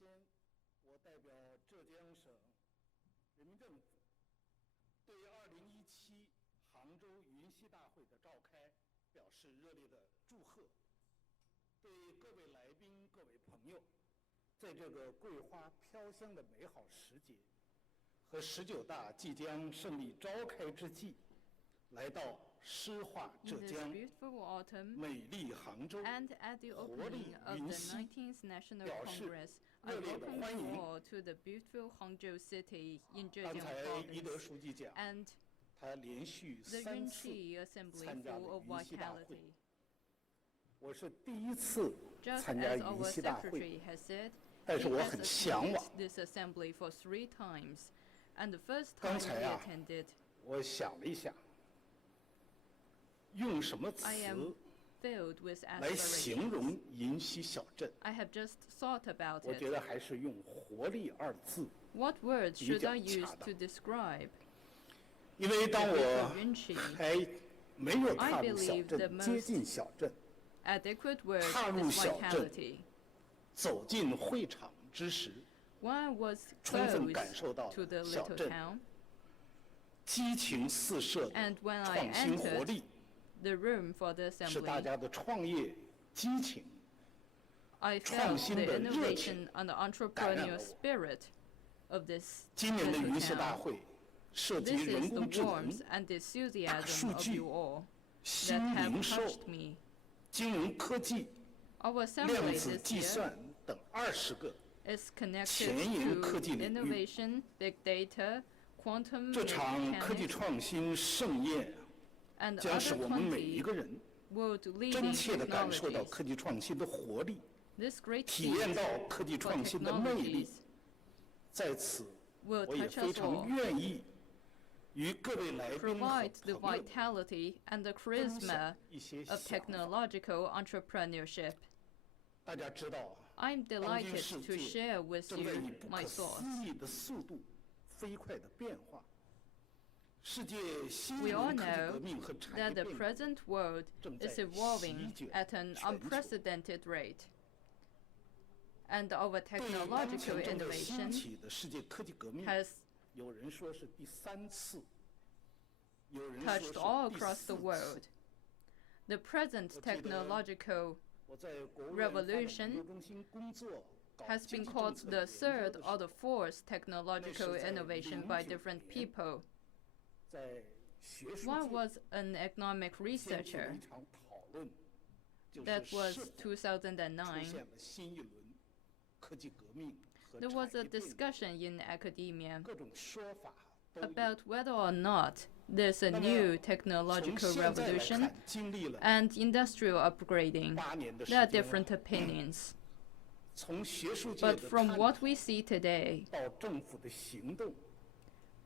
先，我代表浙江省人民政府对2017杭州云栖大会的召开表示热烈的祝贺，对各位来宾、各位朋友，在这个桂花飘香的美好时节和19大即将胜利召开之际，来到诗化浙江、美丽杭州、活力云栖， 19th National 表示 Congress, 热 I 烈的 welcome 欢 you 迎。 all to the beautiful Hangzhou city in 刚 Zhejiang 才宜德 province 书记讲， and 他连续 the 3次 Yunqi Assembly 参加了 full of 云栖大会， vitality. 我是第1次 Just 参加 as 云 our 栖大会， secretary has said, 但 he 是我 has 很向往。 attended this assembly for 3 times, and the first 刚 time 才 he 啊 attended, 我想了一下，用什么词 I am filled with 来形 aspiration. 容云栖小镇？ I have just thought about 我 it. 觉得还是用活力2字， What words should I 比较 use 恰当。 to describe 因为当 the 我 beautiful Yunqi? 还没有 I 踏入小 believe the 镇、 most 接近小镇、 Adequate word 踏入 is 小镇 vitality. 走进会场之时， When I was 充分 close 感受到 to the 小 little 镇 town, 激情四射的 and when I 创新活 entered 力， the room for the 是大 assembly, 家的创业激情 I 创 felt 新 the 的热情 innovation and the 感染 entrepreneurial 了我。 spirit of this 今年的 little 云栖大 town. 会涉及 This 人 is the 工智能、 warmth and enthusiasm of 数据、 you all 新 that have 零售、 touched me. 金融科技、 Our 量 assembly 子 this 计 year 算等20个 is connected 前沿科技 to 领域。 innovation, big data, quantum 这场科技 mechanics, 创新盛宴 and 将使 other 我们每一 20个人 world 真 leading 切地感受到 technologies. 科技创新的活力， This great 体验 feat 到科技 for 创新的魅力。 technologies 在此， will 我也 touch 非 us 常 all, 愿意与各位来宾和 provide the 朋友 vitality and the 分 charisma 享一些 of 想法。 technological entrepreneurship. 大家知道， I'm 当今 delighted 世 to 界 share with 正在 you 以不 my 可思 thoughts. 议的速度飞快地变化。世界新一 We all 轮科技 know 革命和产 that 业 the 变革 present world 正在 is evolving 席卷 at an 全球。 unprecedented rate. And our 对当 technological 前正在兴 innovation 起的世界科技革命， has 有人说是第3次，有人说 touched all 是第 across the 4 world. 次。 The present 我记得 technological 我在国务院发展研 revolution 究中心工作，搞 has 经 been 济 called 政策 the 研究 third 的 or 时 the 候， fourth technological 在 innovation by 09 different 年 people. 在学术 One 界 was an economic 掀起了 researcher. 一场讨论，就 That 是 was 是否出 2009. 现了新一轮科技革命和 There was 产 a 业变革， discussion in academia 各种说法都有。 about whether or not there's a 那么 new 从 technological 现在来 revolution 看，经历了 and industrial upgrading. 8年的时 There are 间了 different opinions. 从学术界 But 的 from 探 what 讨 we see today, 到政府的行动，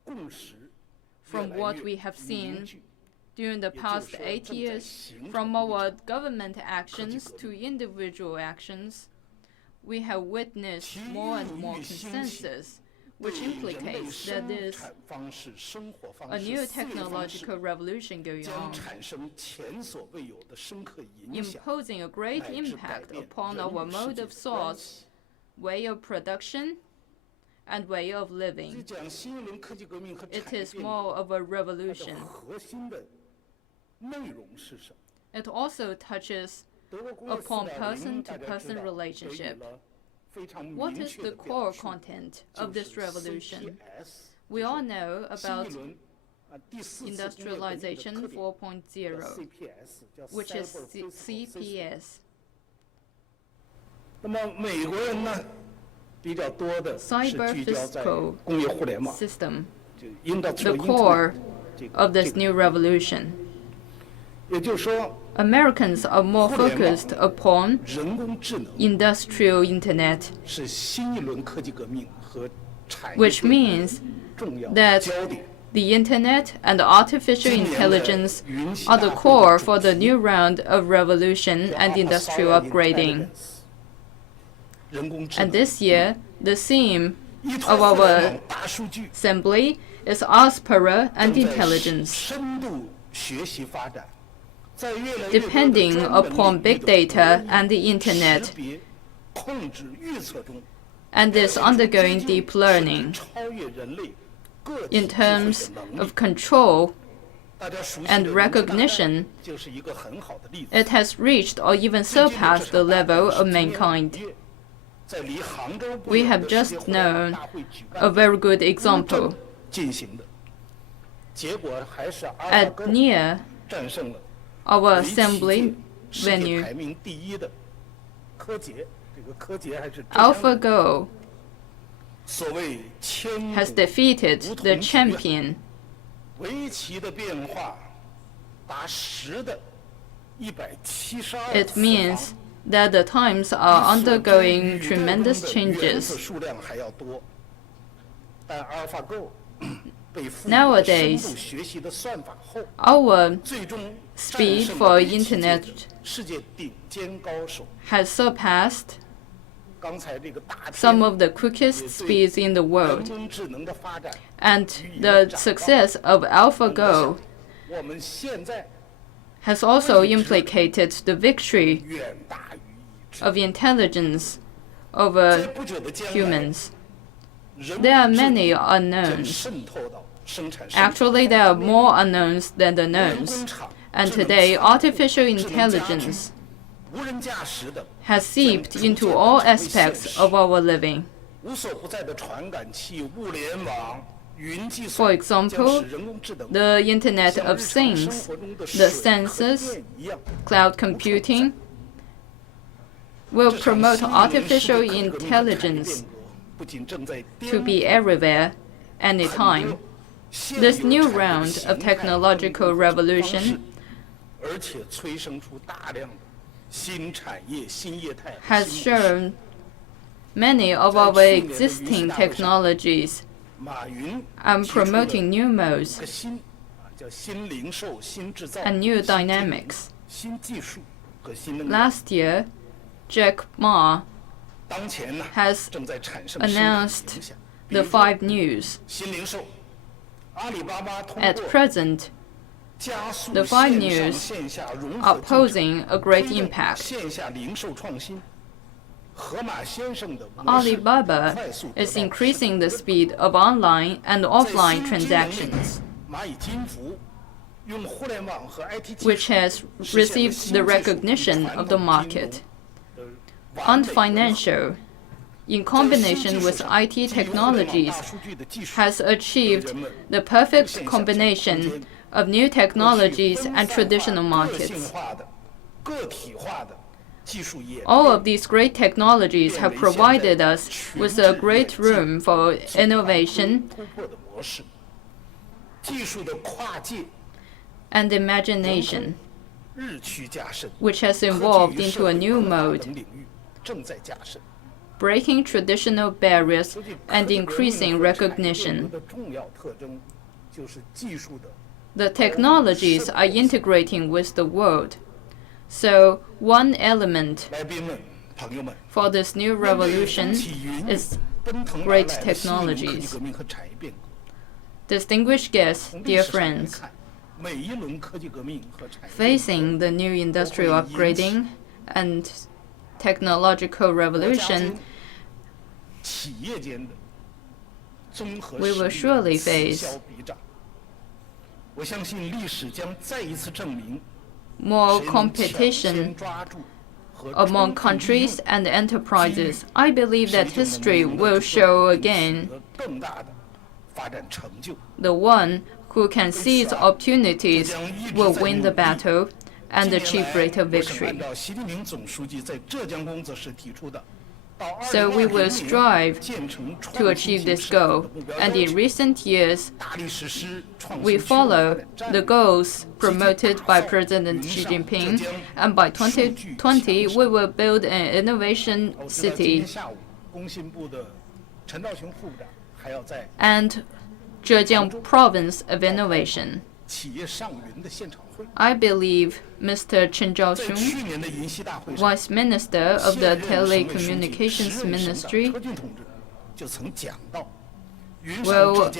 共识越 from 来 what 越 we have 凝 seen 聚。 during the 也就是 past 说 8正在 years, 形 from 成一 our 场 government actions 革 to 命。 individual actions, we have witnessed 其 more and 孕 more 育兴起 consensus, 对 which 人类 implicates that 生 there's 产方式、生活方 a 式、 new 思维方式 technological revolution going 将 on, 产生前所未有的深刻影响， imposing a great 乃至改 impact 变 upon 人 our 与世 mode 界 of 的关 thought, 系。 way of production, and way of 就 living. 讲新一轮科技革命和 It 产业 is 变革 more of a 它 revolution. 的核心的内容是什么？ It also touches 德国工业 upon 4.0 person-to-person 大家知道 relationship. 给予了非常 What 明 is 确 the 的 core 表述， content 就 of this 是 revolution? CPS， We all know 新 about 一轮第4次工业革命的 industrialization 特点 4.0, 叫 CPS， 叫 which is Cyber Physical System。 CPS. 那么美国人呢，比较多的是 Cyber 聚焦在 physical 工业互联网， system, 就 the Industrial core Internet 这个 of this 这个 new revolution. 也就是说， Americans are more 互联网 focused upon 人工智能 industrial internet, 是新一轮科技革命和产业 which 变革 means 重要 that 焦点。 the internet and artificial 今年的 intelligence 云栖 are the 大会 core 的 for 主 the 题 new round of revolution 叫 and industrial Artificial upgrading. Intelligence， 人工智 And 能， this year, the theme 依托 of 互联 our 网大数据， assembly is Aspera and 正在 intelligence. 深度学习发展，在越来越多的 Depending 专门 upon 领域 big 的 data 模拟 and the internet 识别、控制、预测中， and is undergoing deep learning. In terms of control and recognition, it has reached or even surpassed the level of mankind. We have just known a very good example. At near our assembly venue, AlphaGo has defeated the champion. It means that the times are undergoing tremendous changes. Nowadays, our speed for internet has surpassed some of the quickest speeds in the world. And the success of AlphaGo has also implicated the victory of intelligence over humans. There are many unknowns. Actually, there are more unknowns than the knowns. And today, artificial intelligence has seeped into all aspects of our living. For example, the Internet of Things, the sensors, cloud computing, will promote artificial intelligence to be everywhere, anytime. This new round of technological revolution has shown many of our existing technologies and promoting new modes and new dynamics. Last year, Jack Ma has announced the 5 news. At present, the 5 news are posing a great impact. Alibaba is increasing the speed of online and offline transactions, which has received the recognition of the market. Ant Financial, in combination with IT technologies, has achieved the perfect combination of new technologies and traditional markets. All of these great technologies have provided us with a great room for innovation and imagination, which has evolved into a new mode, breaking traditional barriers and increasing recognition. The technologies are integrating with the world. So one element for this new revolution is great technologies. Distinguished guests, dear friends, facing the new industrial upgrading and technological revolution, we will surely face more competition among countries and enterprises. I believe that history will show again the one who can seize opportunities will win the battle and achieve greater victory. So we will strive to achieve this goal. And in recent years, we follow the goals promoted by President Xi Jinping. And by 2020, we will build an innovation city. And Zhejiang Province of Innovation. I believe Mr. Chen Zhaoxun, Vice Minister of the Telecommunications Ministry, will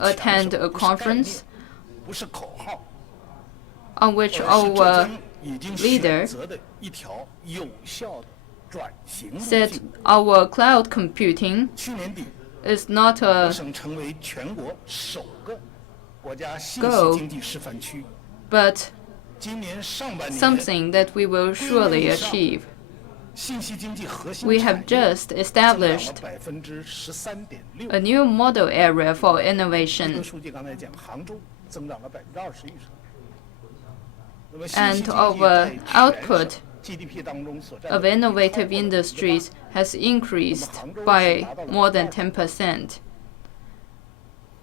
attend a conference on which our leader said our cloud computing is not a goal, but something that we will surely achieve. We have just established a new model area for innovation, and our output of innovative industries has increased by more than 10%.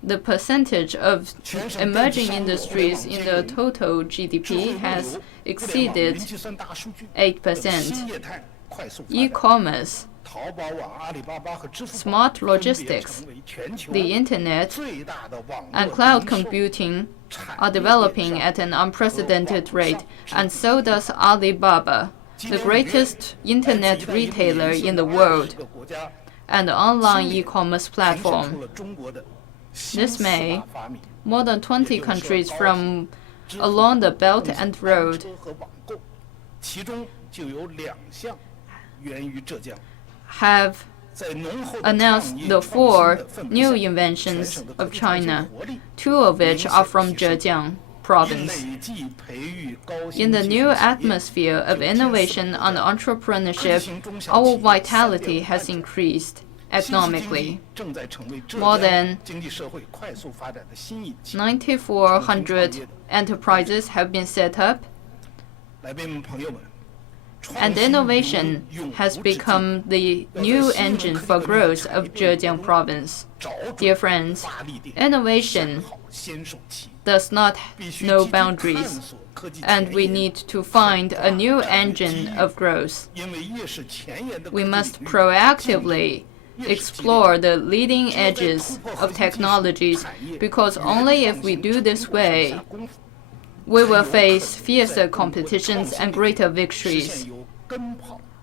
The percentage of emerging industries in the total GDP has exceeded 8%. E-commerce, smart logistics, the internet, and cloud computing are developing at an unprecedented rate, and so does Alibaba, the greatest internet retailer in the world and online e-commerce platform. This May, more than 20 countries from along the Belt and Road have announced the 4 new inventions of China, 2 of which are from Zhejiang province. In the new atmosphere of innovation and entrepreneurship, our vitality has increased economically. More than 9,400 enterprises have been set up, and innovation has become the new engine for growth of Zhejiang province. Dear friends, innovation does not know boundaries, and we need to find a new engine of growth. We must proactively explore the leading edges of technologies, because only if we do this way, we will face fiercer competitions and greater victories.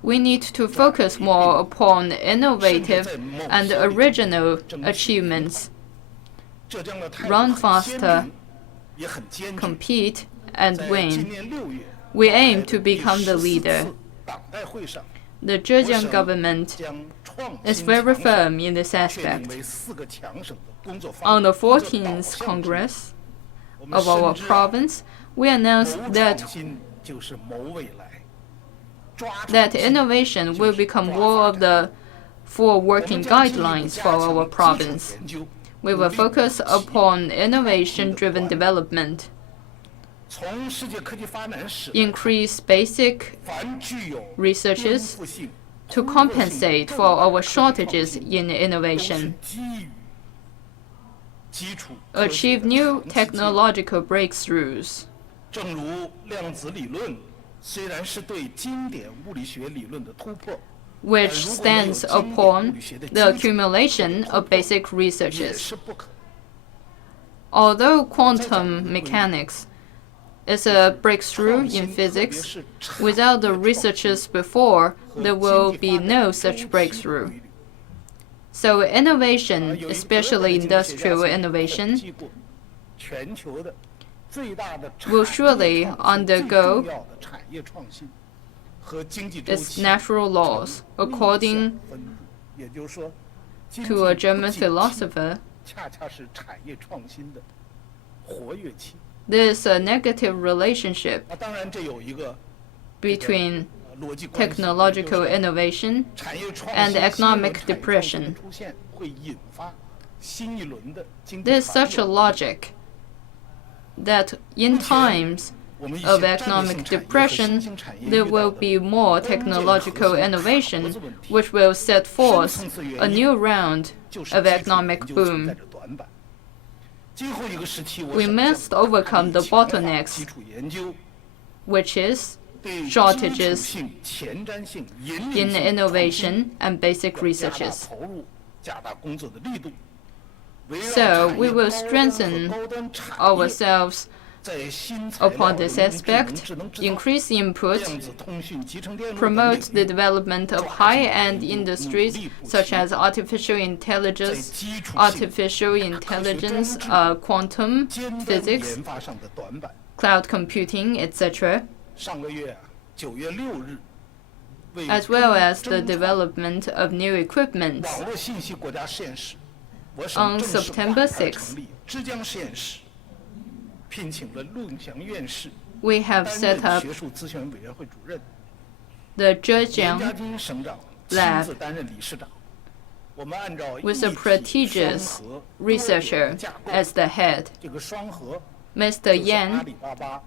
We need to focus more upon innovative and original achievements, run faster, compete, and win. We aim to become the leader. The Zhejiang government is very firm in this aspect. On the 14th Congress of our province, we announced that innovation will become one of the 4 working guidelines for our province. We will focus upon innovation-driven development, increase basic researches to compensate for our shortages in innovation, achieve new technological breakthroughs, which stands upon the accumulation of basic researches. Although quantum mechanics is a breakthrough in physics, without the researchers before, there will be no such breakthrough. So innovation, especially industrial innovation, will surely undergo its natural laws. According to a German philosopher, there is a negative relationship between technological innovation and economic depression. There is such a logic that in times of economic depression, there will be more technological innovation, which will set forth a new round of economic boom. We must overcome the bottlenecks, which is shortages in innovation and basic researches. So we will strengthen ourselves upon this aspect, increase input, promote the development of high-end industries such as artificial intelligence, quantum physics, cloud computing, etc. as well as the development of new equipment. 网络信息国家实验室，我 On 省正式 September 挂牌 6th, 成立浙江实验室，聘请了陆永祥院士 we have 担 set 任 up 学术咨询委员会主任， the 严家 Zhejiang 金省长亲 Lab 自担任理事长。我们按照 with a 一体 prestigious 双核 researcher 多元架构 as the head. 这个双核 Mr. 就是阿 Yan 里巴巴和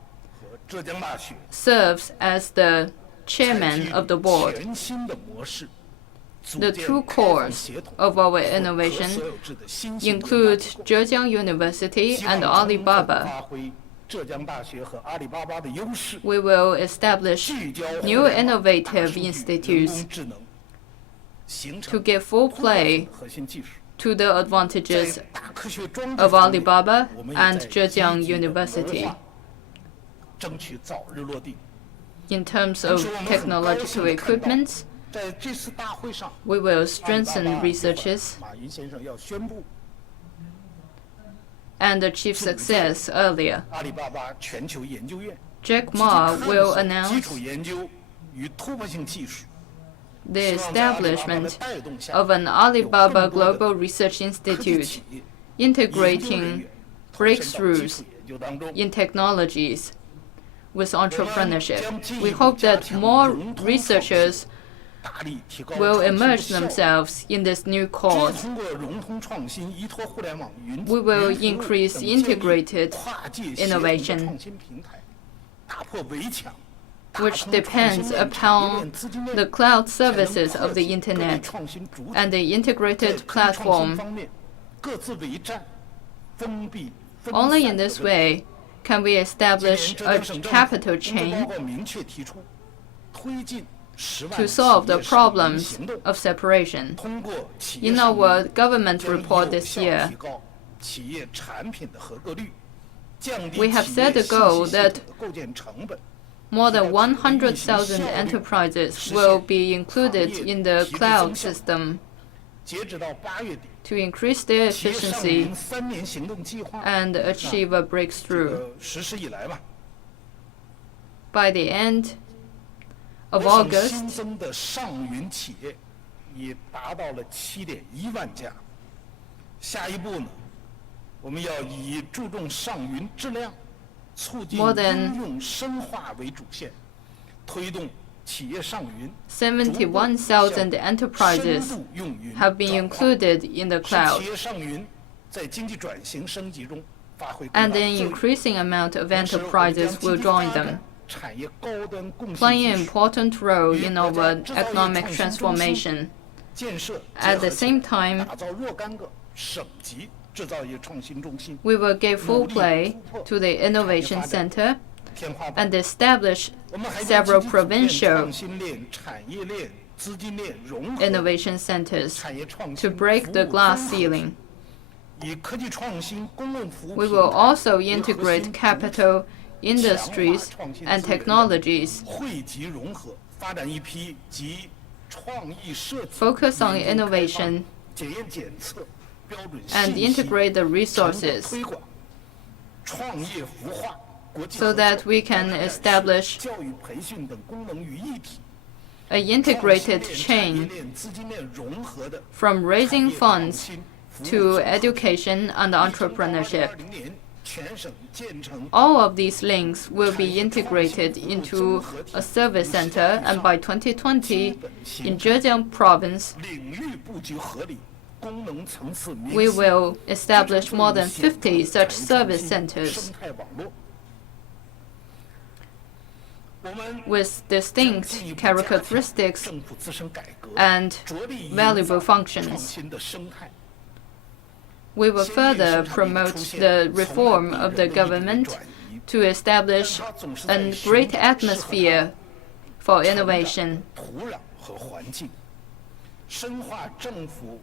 浙江大学 serves as the chairman of the board. 全新的模式，组 The 建 two 开放 cores 协同 of our 可 innovation 所有制的新型研发 include 机构 Zhejiang University 希望 and 充分 Alibaba. 发挥浙江大学和阿里巴巴的优势， We will establish 聚焦 new 互联网、 innovative 大数据、人 institutes 工智能，形 to 成 give full 突破性 play 的核心技术。 to the 在 advantages 大科学装置 of 方面 Alibaba 我们也 and 在 Zhejiang 积极地谋 University 划，争取早日落地。 in terms of technological equipment. 在这次大会上， We will 阿里巴 strengthen 巴 researches 马云先生要宣布 and achieve success earlier. 阿里巴巴全球研究院 Jack 积极 Ma 探 will 索基 announce 础研究与突破性技术， the 希望在阿里巴巴的 establishment 带动下， of an 有 Alibaba 更多的 Global Research 科技 Institute 企业研究人 integrating 员投身到基 breakthroughs 础研究当中。 in technologies with entrepreneurship. We hope that more researchers 大力提高 will 创新的 immerse 效率 themselves in this new 只有 cause. 通过融通创新、依托互联网、云 We will 云服务 increase 等建立 integrated 跨界协同的 innovation 创新平台，打破围墙， which 打通创新 depends 链、产业 upon 链、资金链， the cloud 才能 services of the 扩进各类 Internet 创新主体 and the 在 integrated 科技创新 platform. 方面各自为战，封闭分 Only 散 in 的 this 问题 way can we 今 establish 年浙 a 江省政府 capital 工作报 chain 告明确提出，推进10万 to solve 企 the 业上云 problems 行动， of separation. 通过企业 In 上 our 云 government 将 report 有 this 效 year, 提高企业产品的合格率，降低 we have 企业 set a 信 goal 息系 that 统的构建成本。 more than 100,000 enterprises will be included in the cloud system 截止到8月底， to increase their 企业上 efficiency 云3年行动计划 and achieve a breakthrough. 实施以来吧， By the end of 我省新 August, 增的上云企业已达到了7.1万家。下一步呢，我们要以注重上云质量、促进 More than 应用深化为主线，推动企业上云 71,000 enterprises 深度用云 have been 转化 included in the 使 cloud, 企业上云在经济转型升级中发挥更 and 大 an 的作用。 increasing amount of 同时，我们 enterprises 将积 will 极 join 发 them, 展产业高端共 playing 性 an 技术 important role 与 in 国 our 家制造业 economic 创新中心 transformation. 建设 At 结 the 合起 same 来 time, 打造若干个省级制造业创新中心， we will give full play to the innovation center 天花板。 and establish 我们还将 several 积极组建 provincial 创新链、产业链、资金链融合 innovation centers 产业创 to 新 break 服 the 务 glass 综合 ceiling. 以科技创新、公共服务 We 平 will 台 also 为核 integrate 心主体 capital, industries, and technologies, 汇集融合，发展一批集创意设计、 focus on 研究开发 innovation, 检验检测、标准 and 信息、 integrate the 成果 resources 推广、创业孵化、国际 so 合作 that we can 展示 establish 教育培训等功能于一体， a 创新 integrated 链、产业 chain 链、资金链融合的 from 产 raising 业创 funds 新服务 to 综合体 education and entrepreneurship. 2020年全省建成 All of these links will be integrated into a service center, and by 2020, in Zhejiang province, 领域布局合理，功能层次明 we 晰， will establish more than 50 such service centers 生态网络。我们 with 进 distinct 一步加强 characteristics 政府自身改革， and 着力营 valuable 造创 functions. 新的生态。 We will further promote the reform of the government to establish 它总是 a 在 great 寻找适合它 atmosphere for 成长 innovation. 土壤和环境，深化政府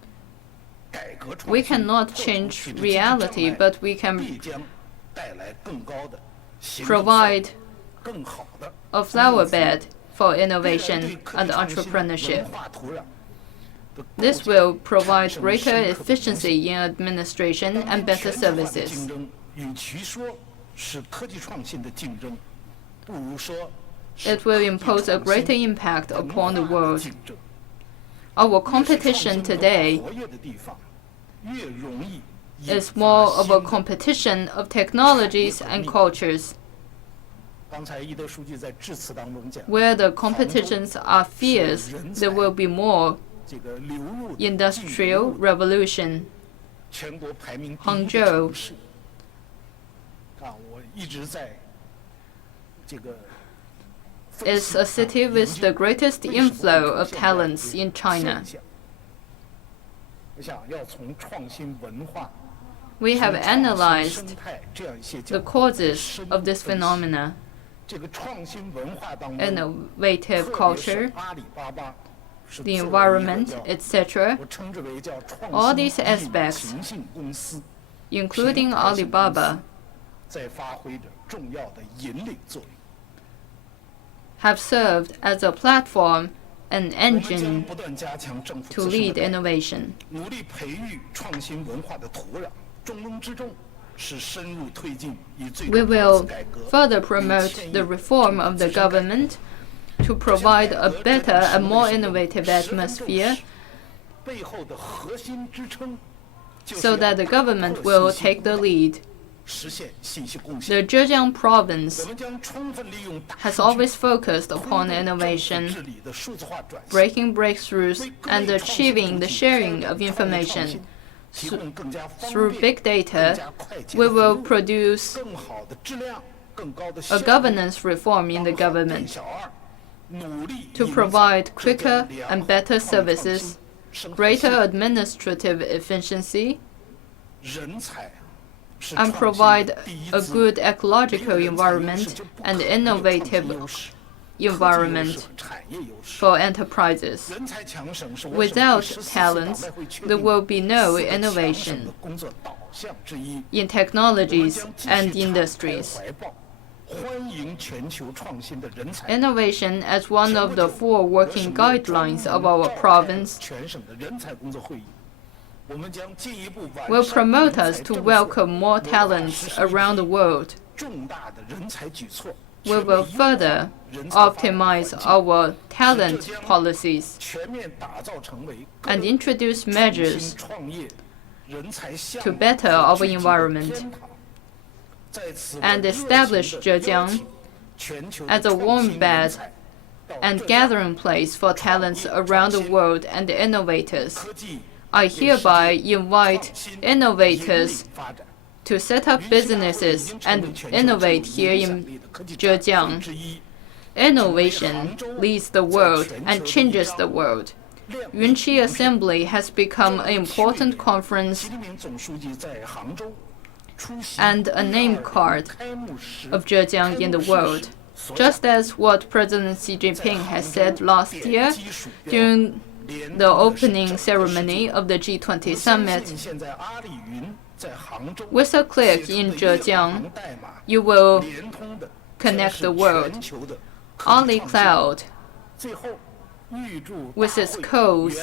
改革创 We 新 cannot 破除 change 体制经济 reality, 障碍 but we can 必将带来更高的行政 provide 更好的 a flower bed for 未来对 innovation 科 and 技创新 entrepreneurship. 文化土壤的构 This 建 will provide 产生 greater 深刻的贡献 efficiency in administration and better 全球化的 services. 竞争与其说是科技创新的竞争，不如说 it will impose a greater impact upon the world. Our competition today is more of a competition of technologies and cultures. Where the competitions are fierce, there will be more industrial revolution. Hangzhou is a city with the greatest inflow of talents in China. We have analyzed the causes of this phenomena: innovative culture, the environment, etc. All these aspects, including Alibaba, have served as a platform and engine to lead innovation. We will further promote the reform of the government to provide a better and more innovative atmosphere, so that the government will take the lead. The Zhejiang province has always focused upon innovation, breaking breakthroughs, and achieving the sharing of information. Through big data, we will produce a governance reform in the government to provide quicker and better services, greater administrative efficiency, and provide a good ecological environment and innovative environment for enterprises. Without talents, there will be no innovation in technologies and industries. Innovation as one of the 4 working guidelines of our province will promote us to welcome more talents around the world. We will further optimize our talent policies and introduce measures to better our environment, and establish Zhejiang as a warm bed and gathering place for talents around the world and innovators. I hereby invite innovators to set up businesses and innovate here in Zhejiang. Innovation leads the world and changes the world. Yunqi Assembly has become an important conference and a name card of Zhejiang in the world, just as what President Xi Jinping has said last year during the opening ceremony of the G20 summit. With a click in Zhejiang, you will connect the world. AliCloud, with its codes,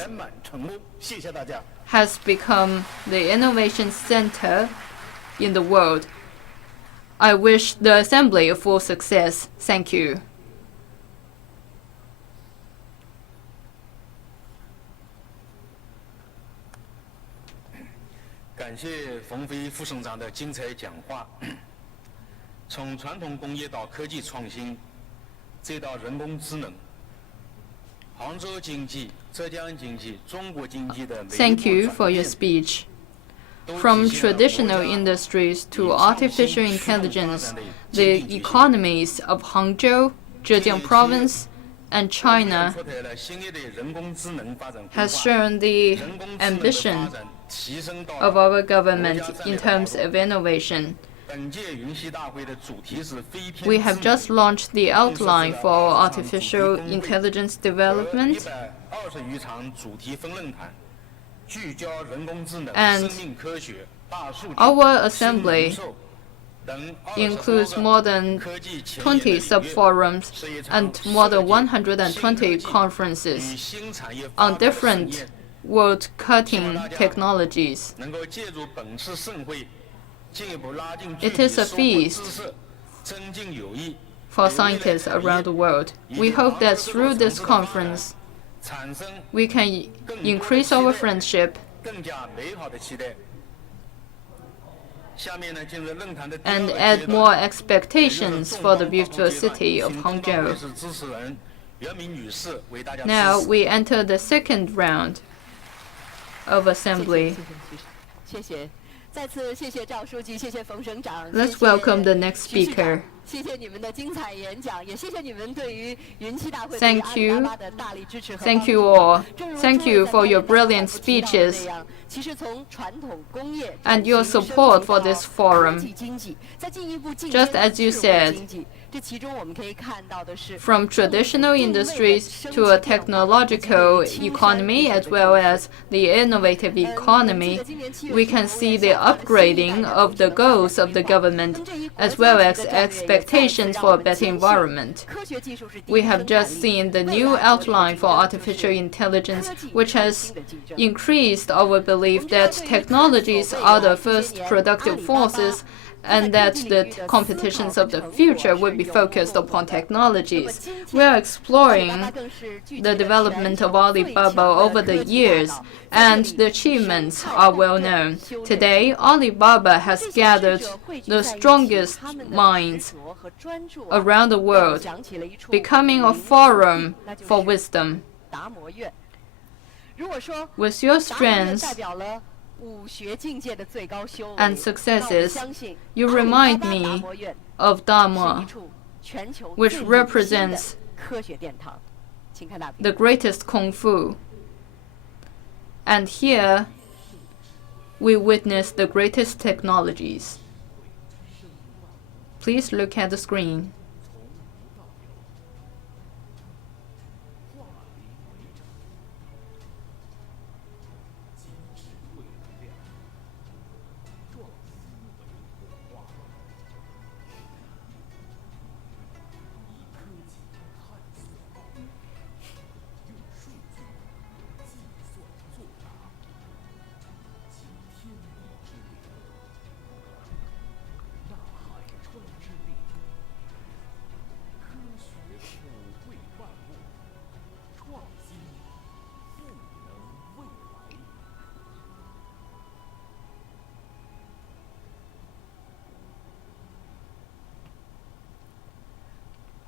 has become the innovation center in the world. I wish the Assembly a full success. Thank you. 感谢冯飞副省长的精彩讲话。从传统工业到科技创新，再到人工智能，杭州经济、浙江经济、中国经济的每一步转变。 Thank you for your speech. From traditional industries to artificial intelligence, the economies of Hangzhou, Zhejiang Province, and China has shown the ambition of our government in terms of innovation. We have just launched the outline for artificial intelligence development, and our assembly includes more than 20 sub-forums and more than 120 conferences on different world-cutting technologies. It is a feast for scientists around the world. We hope that through this conference, we can increase our friendship and add more expectations for the beautiful city of Hangzhou. Now we enter the second round of assembly. Let's welcome the next speaker. Thank you. Thank you all. Thank you for your brilliant speeches and your support for this forum. Just as you said, from traditional industries to a technological economy as well as the innovative economy, we can see the upgrading of the goals of the government as well as expectations for a better environment. We have just seen the new outline for artificial intelligence, which has increased our belief that technologies are the first productive forces and that the competitions of the future will be focused upon technologies. We are exploring the development of Alibaba over the years, and the achievements are well known. Today, Alibaba has gathered the strongest minds around the world, becoming a forum for wisdom. With your strengths and successes, you remind me of Dharma, which represents the greatest Kung Fu. And here, we witness the greatest technologies. Please look at the screen.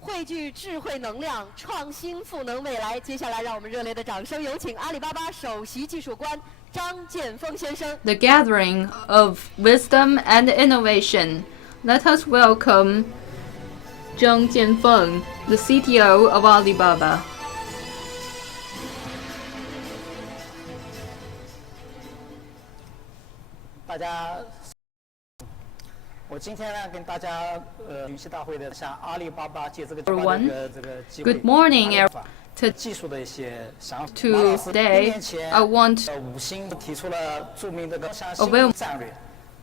汇聚智慧能量，创新赋能未来。接下来，让我们热烈的掌声有请阿里巴巴首席技术官张建峰先生。The gathering of wisdom and innovation. Let us welcome Zhang Jianfeng, the CTO of Alibaba. 大家，我今天呢跟大家云栖大会的向阿里巴巴借这个机会 Good morning, everyone. 技术的一些想法。 Today, I want 五星提出了著名的向 avail 战略。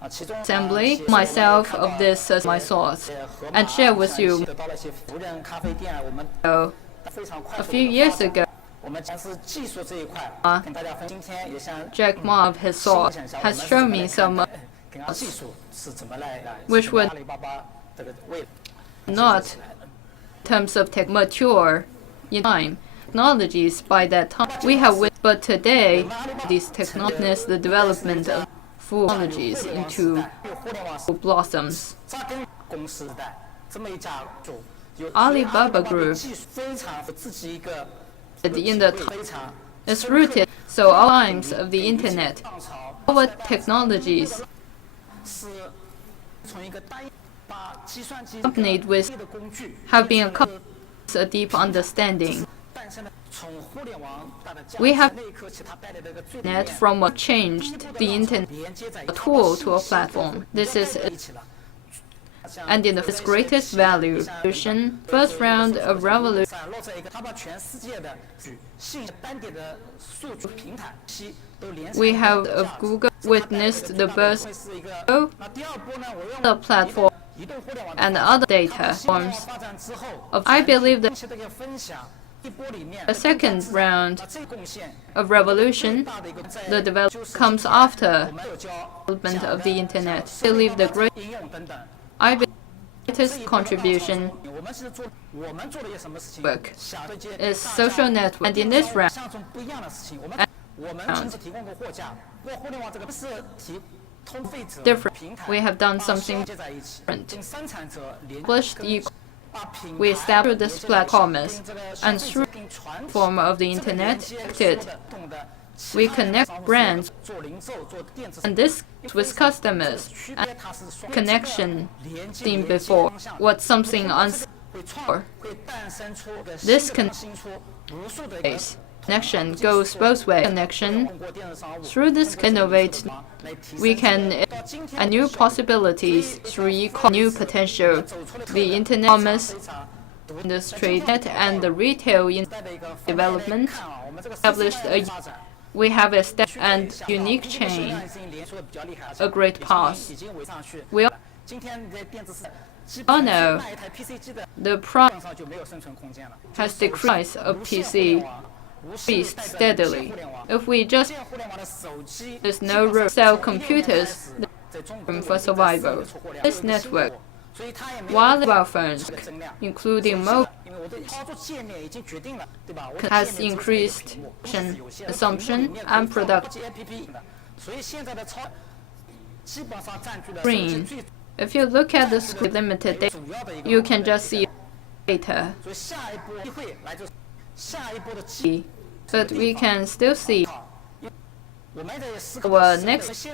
其中 assembly myself of this as my thoughts and share with you. 得到了一些无人咖啡店，我们 So, 非常快 a 速 few years ago, 我们是技术这一块跟大家分。今天也向 Jack Ma of his thought has shown me some 跟技术是怎么来 which would 阿里巴巴这个未来 not in terms of mature in time technologies by that time we have but today these technologies the development of full technologies into blossoms. 扎根公司时代，这么一家有 Alibaba Group 技术非常自己一个 in the 非常 is rooted so all times of the internet 浪潮 our technologies 是从一个单一把计算机 accompanied with 的工具 have been accompanied with a deep understanding 诞生了从互联网大的 We have 那一刻起它带来的一个最 net from what changed the internet 连接在 a tool to a platform. This is 一起了。 and in its greatest value. First round of revolution 散落在一个它把全世界的信息单点的数据平台都连起 we have of Google witnessed the birth 是一个 of 那第二波呢我用 the platform 移动互联网 and other data forms 发展之后 of I believe that 这些的分享一波里面 the second round 这贡献 of revolution 大的一个 the development comes after 我们有教 development of the internet. I believe the great 应用等等 I believe greatest contribution work is social network. And in this round, different. We have done something different. We established this platform, and through the form of the internet, we connect brands, and this with customers, and connection seen before, what something unseen. This connection goes both ways. Connection through this innovate, we can add new possibilities through new potential. The internet commerce industry and the retail development established we have a step and unique chain, a great path. We all know the price has decreased of PC increased steadily. If we just there's no room to sell computers for survival. This network, while mobile phones, including mobile, has increased consumption and production. Screen. If you look at the screen limited data, you can just see data. But we can still see our next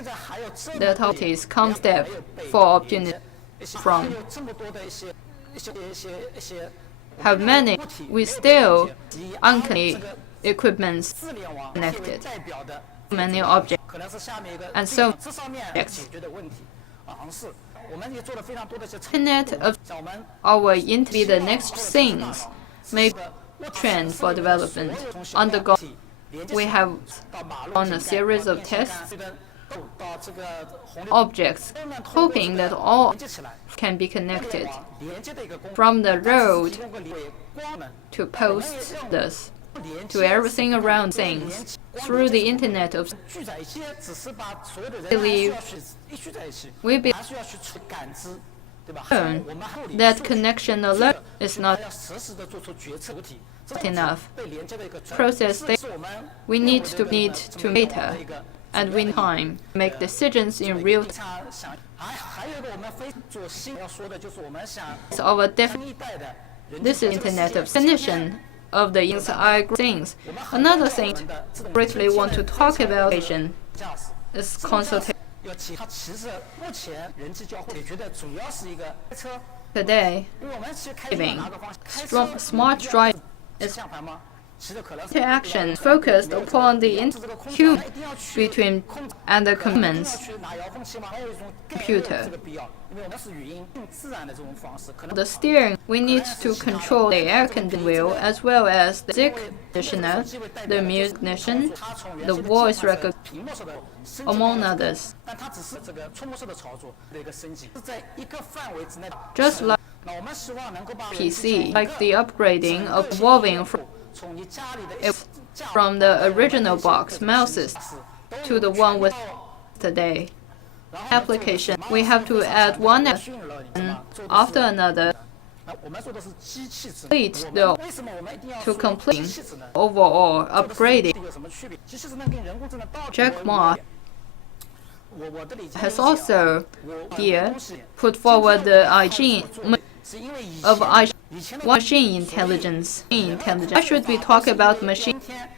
data is come step for opportunity from have many we still unconnected equipments connected many objects and so objects. Internet of our into the next things may trend for development undergo. We have on a series of tests objects, hoping that all can be connected from the road to posts this to everything around things through the internet of we believe that connection alone is not enough. Process data. We need to data, and we time make decisions in real time. So our this is internet of definition of the inside things. Another thing I briefly want to talk about is consultation. Today, smart driving is interaction focused upon the human between and the computer. The steering, we need to control the air conditioning wheel as well as the music conditioner, the music ignition, the voice recognition, among others. Just like PC, like the upgrading of evolving from the original box mouses to the one with today. Application, we have to add one after another to complete overall upgrading. Jack Ma has also here put forward the of machine intelligence. Why should we talk about machine intelligence?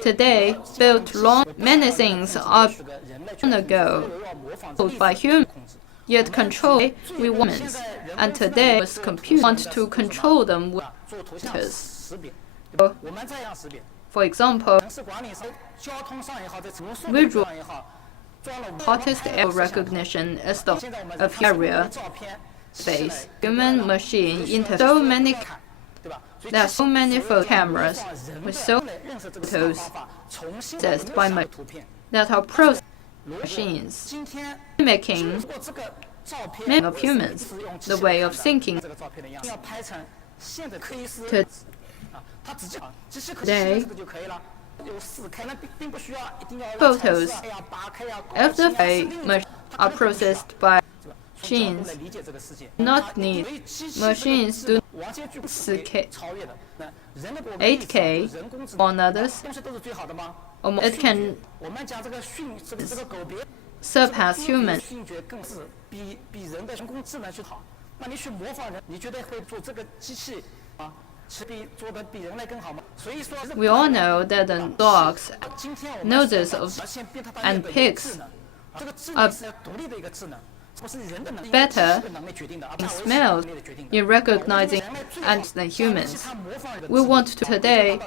Today, built many things are long ago by humans, yet control we humans. And today, computers want to control them with computers. For example, visual hottest air recognition is the of area space. Human machine interface. So many. There are so many photo cameras with so many photos processed by that are processed machines, mimicking many of humans, the way of thinking. Today, photos of the machine are processed by machines not need machines do 4K, 8K on others, or it can surpass humans. 比人的人工智能去好，那你去模仿人，你觉得会做这个机器啊，做得比人类更好吗？所以说 We all know that the dogs, noses of, and pigs 这个智能是独立的一个智能，不是人的能力 better 是能力决定的， in smell, in recognizing ants than humans. We want to today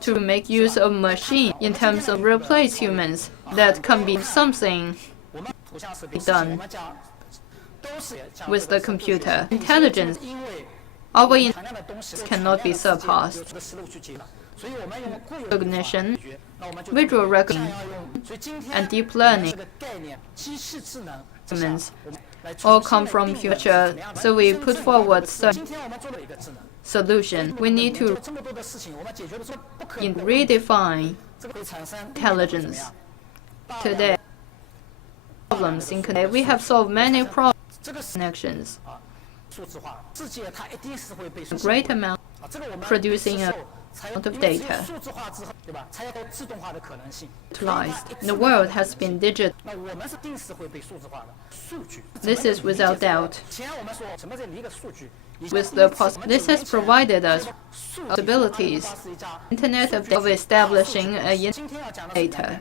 to make use of machine in terms of replace humans that can be something done with the computer. Intelligence, our intelligence cannot be surpassed. Recognition, visual recognition, and deep learning humans all come from future, so we put forward solution. We need to redefine intelligence. Today, problems in connect. We have solved many problems connections. A great amount producing a lot of data. The world has been digital. This is without doubt. With this has provided us possibilities. Internet of establishing a data.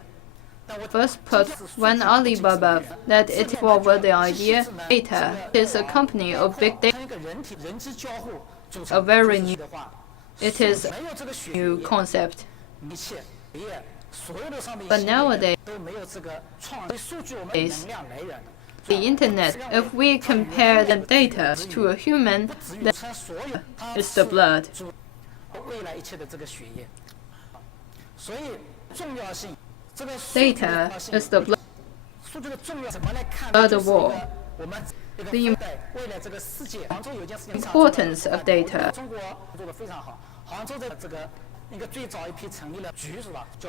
First put when Alibaba that it forward the idea data is a company of big data, a very new. It is a new concept. But nowadays, the internet, if we compare the data to a human, then it's the blood. Data is the blood of the war. The importance of data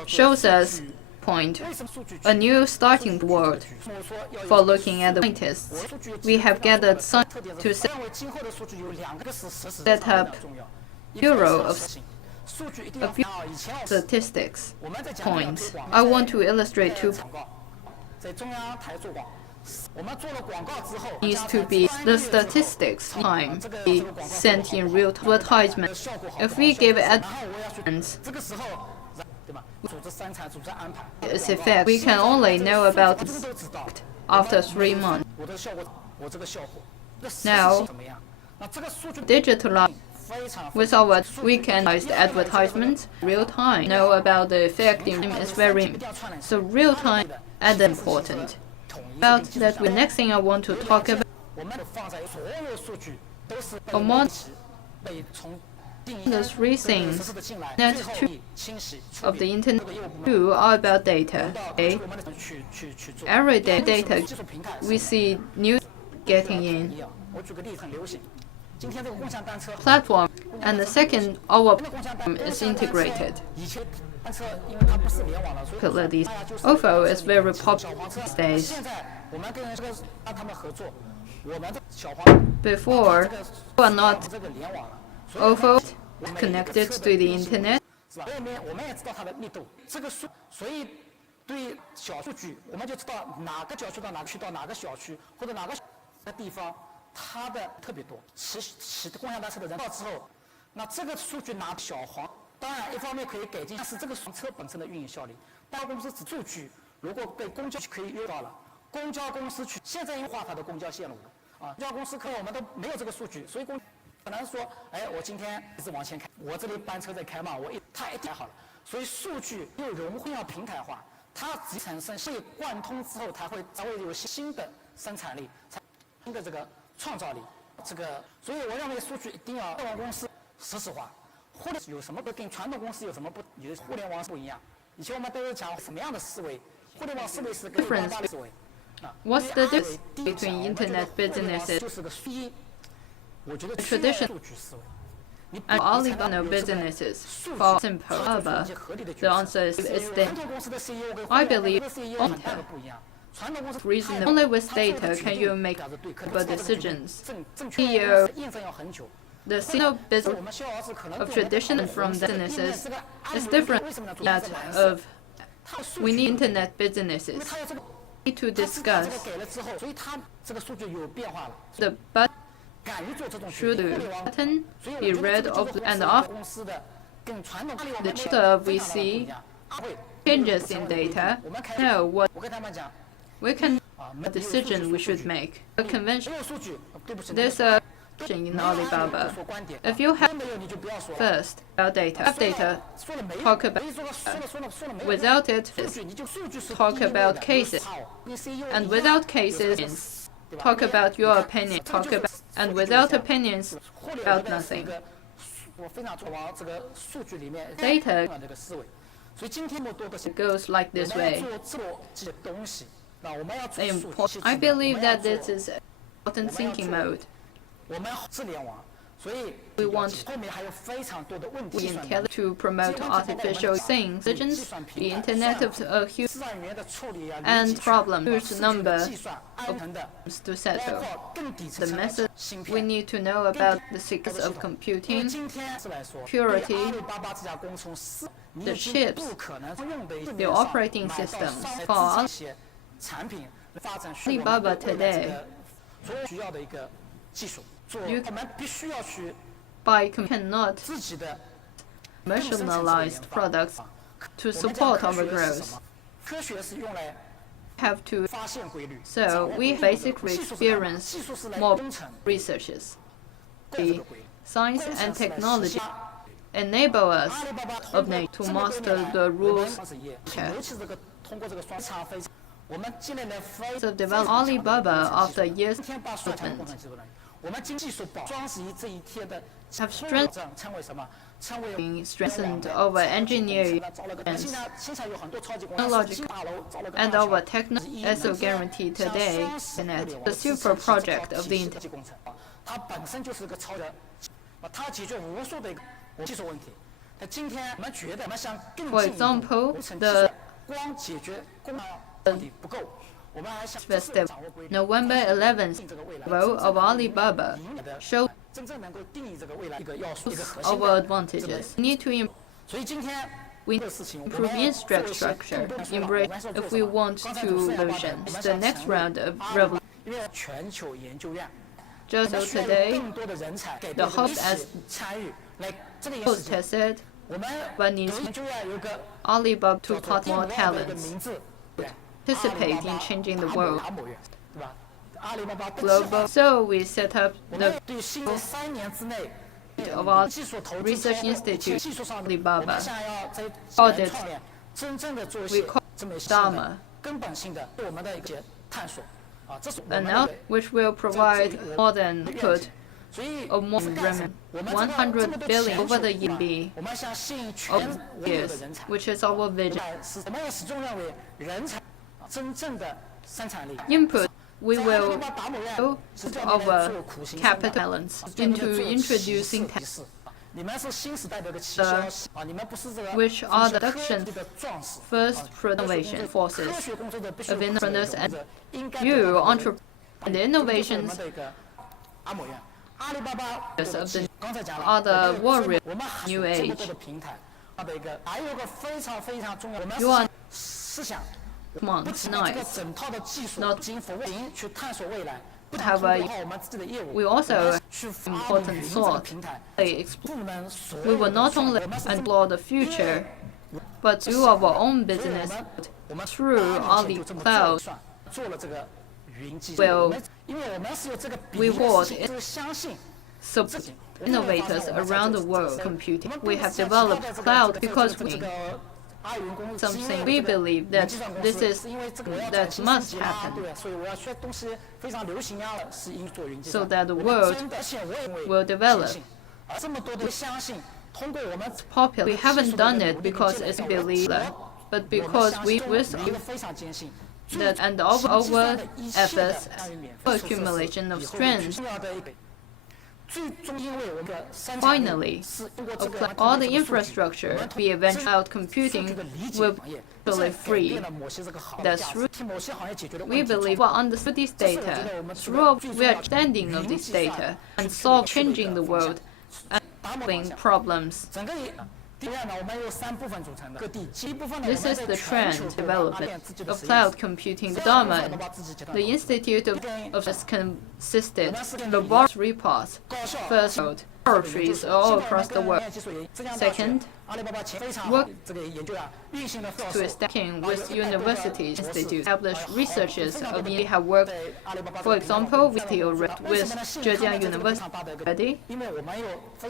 shows us a new starting world for looking at the scientists. We have gathered scientists to set up Bureau of Statistics points. I want to illustrate 2 needs to be the statistics time be sent in real advertisement. If we give advertisements its effect, we can only know about it after 3 months. Now, digitalized with our weekendized advertisements, real time know about the effect is very so real time and important. About that, the next thing I want to talk about among the 3 things that of the internet two are about data. Okay? Everyday data we see new getting in platform, and the second our platform is integrated. Although it's very popular these days. Before, we are not over connected to the internet. What's the difference between internet businesses traditional and Alibaba businesses? For simple, the answer is that I believe reasonable. Only with data can you make good decisions. Here, the signal business of tradition from the businesses is different from that of we need internet businesses. We need to discuss the button should the button be read and off. The chapter we see changes in data. Know what we can a decision we should make. A convention. There's a in Alibaba. If you have first about data, have data, talk about without it, talk about cases, and without cases, talk about your opinion, talk about, and without opinions, about nothing. Data goes like this way. I believe that this is important thinking mode. We want to promote artificial intelligence, the Internet of Humans, and problems, huge number of problems to settle. The method we need to know about the secrets of computing, security, the chips, the operating systems. For Alibaba today, you cannot commercialized products to support our growth. Have to. So we basically experience more researches. The science and technology enable us to master the rules of development. Alibaba, after years of development, have strengthened our engineering and technological and our technology also guaranteed today the super project of the internet. For example, the festive November 11th of Alibaba shows our advantages. We need to improve infrastructure, if we want to revolution. The next round of revolution. Just so today, the hope as host has said, but needs Alibaba to put more talents. Participate in changing the world. Global. So we set up the of our research institute, Alibaba. Audit. We call Dharma. And now, which will provide more than put of more than 100 billion over the year of years, which is our vision. Input, we will our capital balance into introducing which are the productions first innovation forces of entrepreneurs and you entrepreneurs and the innovations of the other warriors new age. You are months, nights, not have we also important thought. We will not only explore the future, but do our own business through Ali Cloud. Will reward innovators around the world computing. We have developed cloud because we something we believe that this is that must happen, so that the world will develop. Popular. We haven't done it because it's believed, but because we receive that and our efforts for accumulation of strength. Finally, all the infrastructure, be it cloud computing, will be totally free. That's true. We believe we understood this data through we are understanding of this data and solve changing the world and solving problems. This is the trend development of cloud computing. Dharma, the Institute of this consisted of laboratory parts. First, laboratories all across the world. Second, work to establish with universities, institutes, established researchers. We have worked, for example, with Zhejiang University.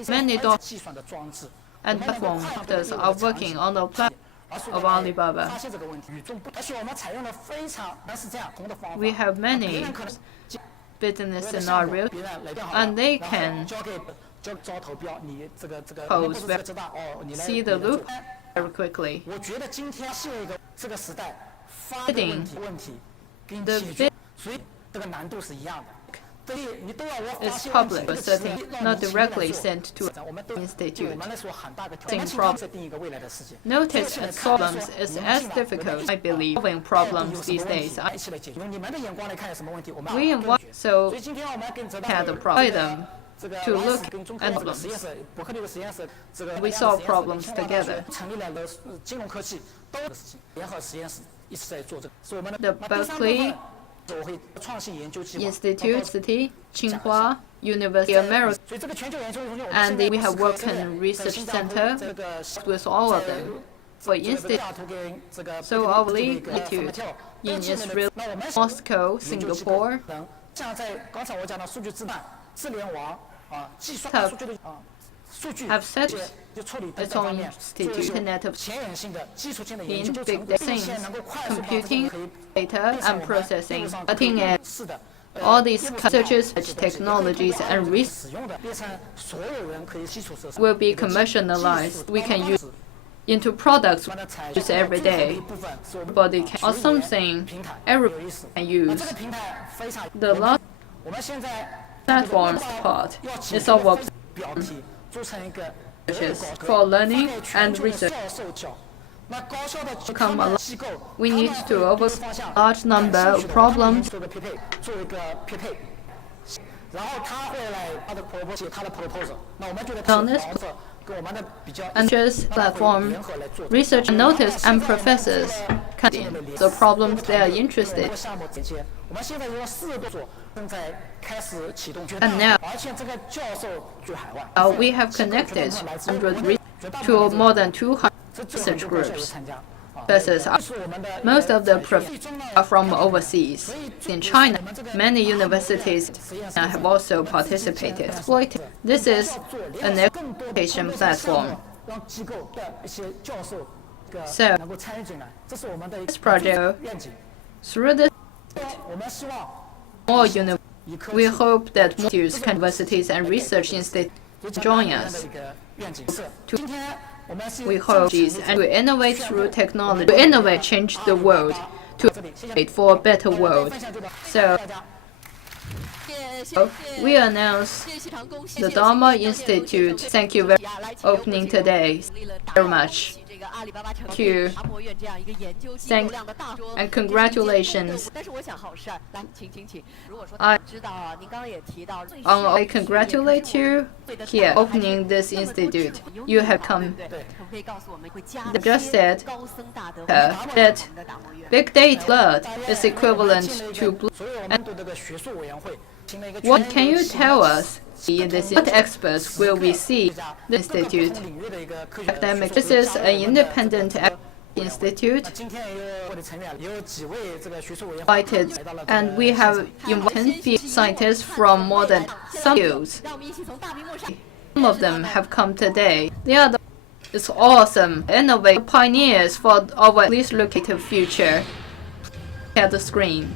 Many doctors and platforms are working on the platform of Alibaba. We have many business scenarios, and they can pose see the loop very quickly. Is public, but certainly not directly sent to an institute. Notice that problems is as difficult, I believe, solving problems these days. We want so had to provide them to look at problems. We solve problems together. The Berkeley Institute, Tsinghua University of America, and we have worked in research center with all of them. For instance, so our institute in Israel, Moscow, Singapore, have set its own institute, Internet of in big data science, computing, data and processing, cutting edge. All these researches, technologies, and research will be commercialized. We can use into products we use every day. Body can, or something everyone can use. The last platform part is our for learning and research. Come along. We need to overcome a large number of problems. On this and platform, research notice and professors can the problems they are interested. And now we have connected to more than 200 research groups. Most of the professors are from overseas. In China, many universities have also participated. This is an education platform. So, this project, through this, more we hope that more universities and research institutes join us. We hope and we innovate through technology, to innovate, change the world, to innovate for a better world. So, we announce the Dharma Institute. Thank you very much for opening today. Very much. Thank you. Thanks and congratulations. I congratulate you here opening this institute. You have come. They just said that big data is equivalent to blue. What can you tell us? In this, what experts will we see? The institute. Academic. This is an independent institute. Invited, and we have invited scientists from more than some fields. Some of them have come today. It's awesome. Innovative pioneers for our at least lucrative future. At the screen.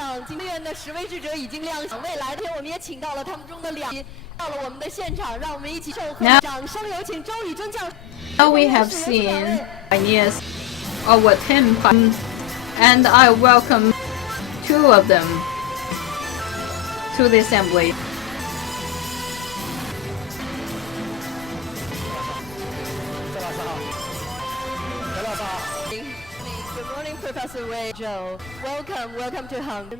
想今天的10位智者已经亮相，未来天我们也请到了他们中的2到了我们的现场，让我们一起祝贺，掌声有请周宇尊教授。Now we have seen pioneers over 10, and I welcome 2 of them to the assembly. Good morning, Professor Wei Zhou. Welcome to Hangzhou.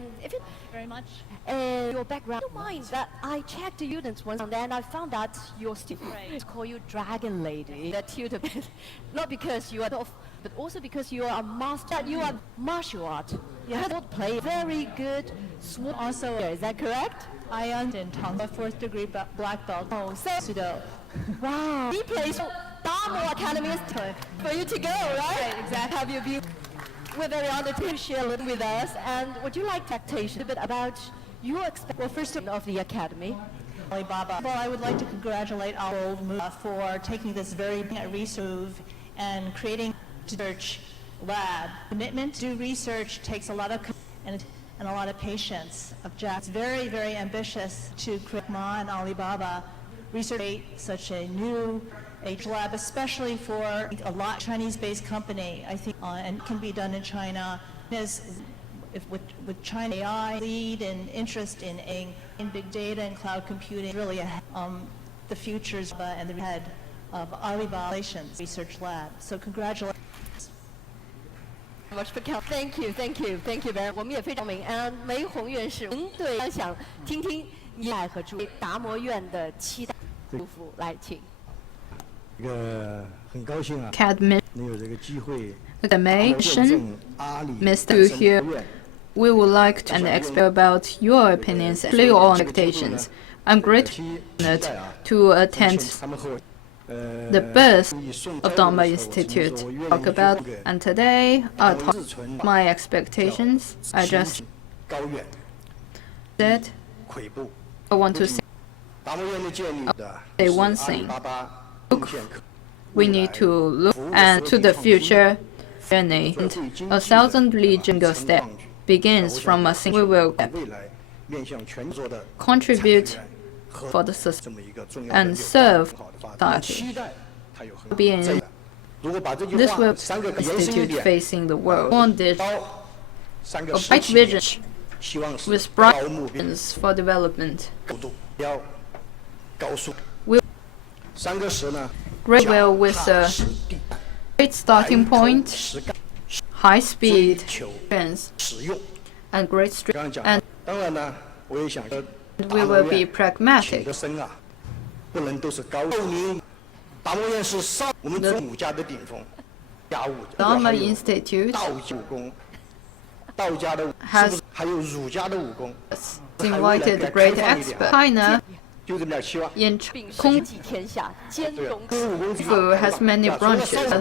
Very much. Your background. Don't mind that I checked the students once and then I found that your students call you Dragon Lady. That tutor, not because you are tough, but also because you are a master. You are martial art. You have to play very good sword. Also, Is that correct? I am in Hangzhou, 4th degree black belt. Oh, so Sudo. wow. He plays Damo Academy for you to go, right? Right, exactly. Have you been? We're very honored to share a little with us. And would you like expectation a bit about your well, first of the academy? Alibaba. Well, I would like to congratulate our old move for taking this very research and creating a research lab. Commitment to do research takes a lot of and a lot of patience. It's very, very ambitious to create Ma and Alibaba research such a new lab, especially for a lot Chinese-based company. I think and can be done in China. With China AI lead and interest in big data and cloud computing, really the futures and the head of Alibaba Research Lab. So congratulations. Thank you very much. 我们也非常明。梅红院士，您对想听听你和诸位达摩院的期待祝福，来请。很高兴啊， Academy 能有这个机会 Academician, Mr. here, we would like to expect about your opinions and your expectations. I'm grateful to attend the birth of Dharma Institute talk about, and today I'll talk my expectations. I just said I want to say one thing. We need to look and to the future journey. 1,000 single step begins from a single will contribute for the system and serve society. Being this will institute facing the world. On this a bright vision with bright visions for development. Great will with a great starting point, high speed, and great strength, and we will be pragmatic. Dharma Institute has invited great experts. China in Kung Fu has many branches.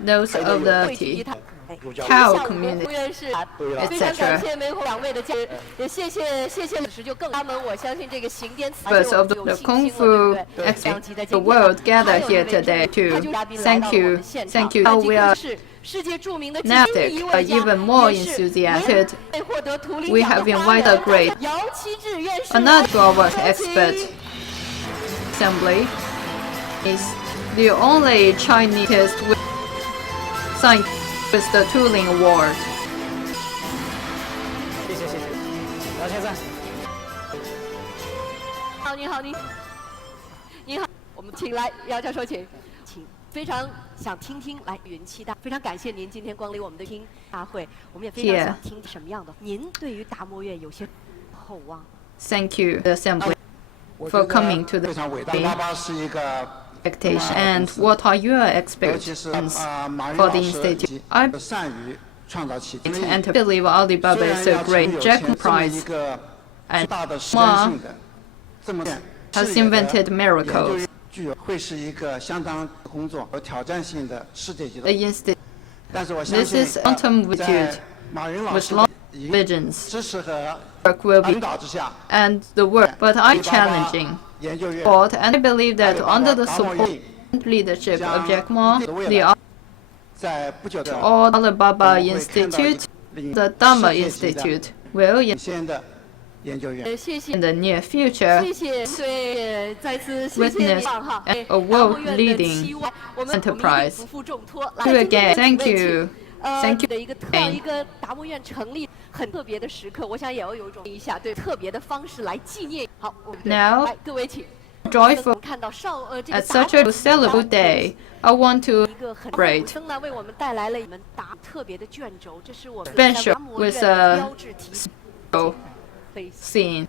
Those of the Tao community, etc. But of the Kung Fu experts the world gathered here today too. Thank you. Now we are now even more enthusiastic. We have invited another of our expert assembly is the only Chinese scientist with the Turing Award. 你好，我们请来姚教授，请。非常想听听来云栖大，非常感谢您今天光临我们的听大会，我们也非常想听什么样的。您对于达摩院有些厚望。Thank you, the assembly, for coming to the expectation. And what are your expectations for the institute? I and believe Alibaba is a great Jack Prize, and Ma has invented miracles. The institute. This is quantum attitude with long visions. Work will be and the work, but I challenging. And I believe that under the support and leadership of Jack Ma, the Alibaba Institute, the Dharma Institute will 现的研究院。谢谢 in the near future 谢谢，对，再次谢谢 witness 你哈， a 达摩 world 院的 leading 期望，我们一定 enterprise. 不负重托。 Thank you 来，今 again. 天 Thank you. Thank you 的一个这样一个达摩院成立很特别的时刻，我想也要有一种对特别的方式来纪念。好，我们 Now 来各位请。 joyful 看到这个 at such a celebrable day. I want to 一个很 celebrate 生呢为我们带来了一门特别的卷轴，这是我们 special 达摩 with 院的 a 标志题。 scene.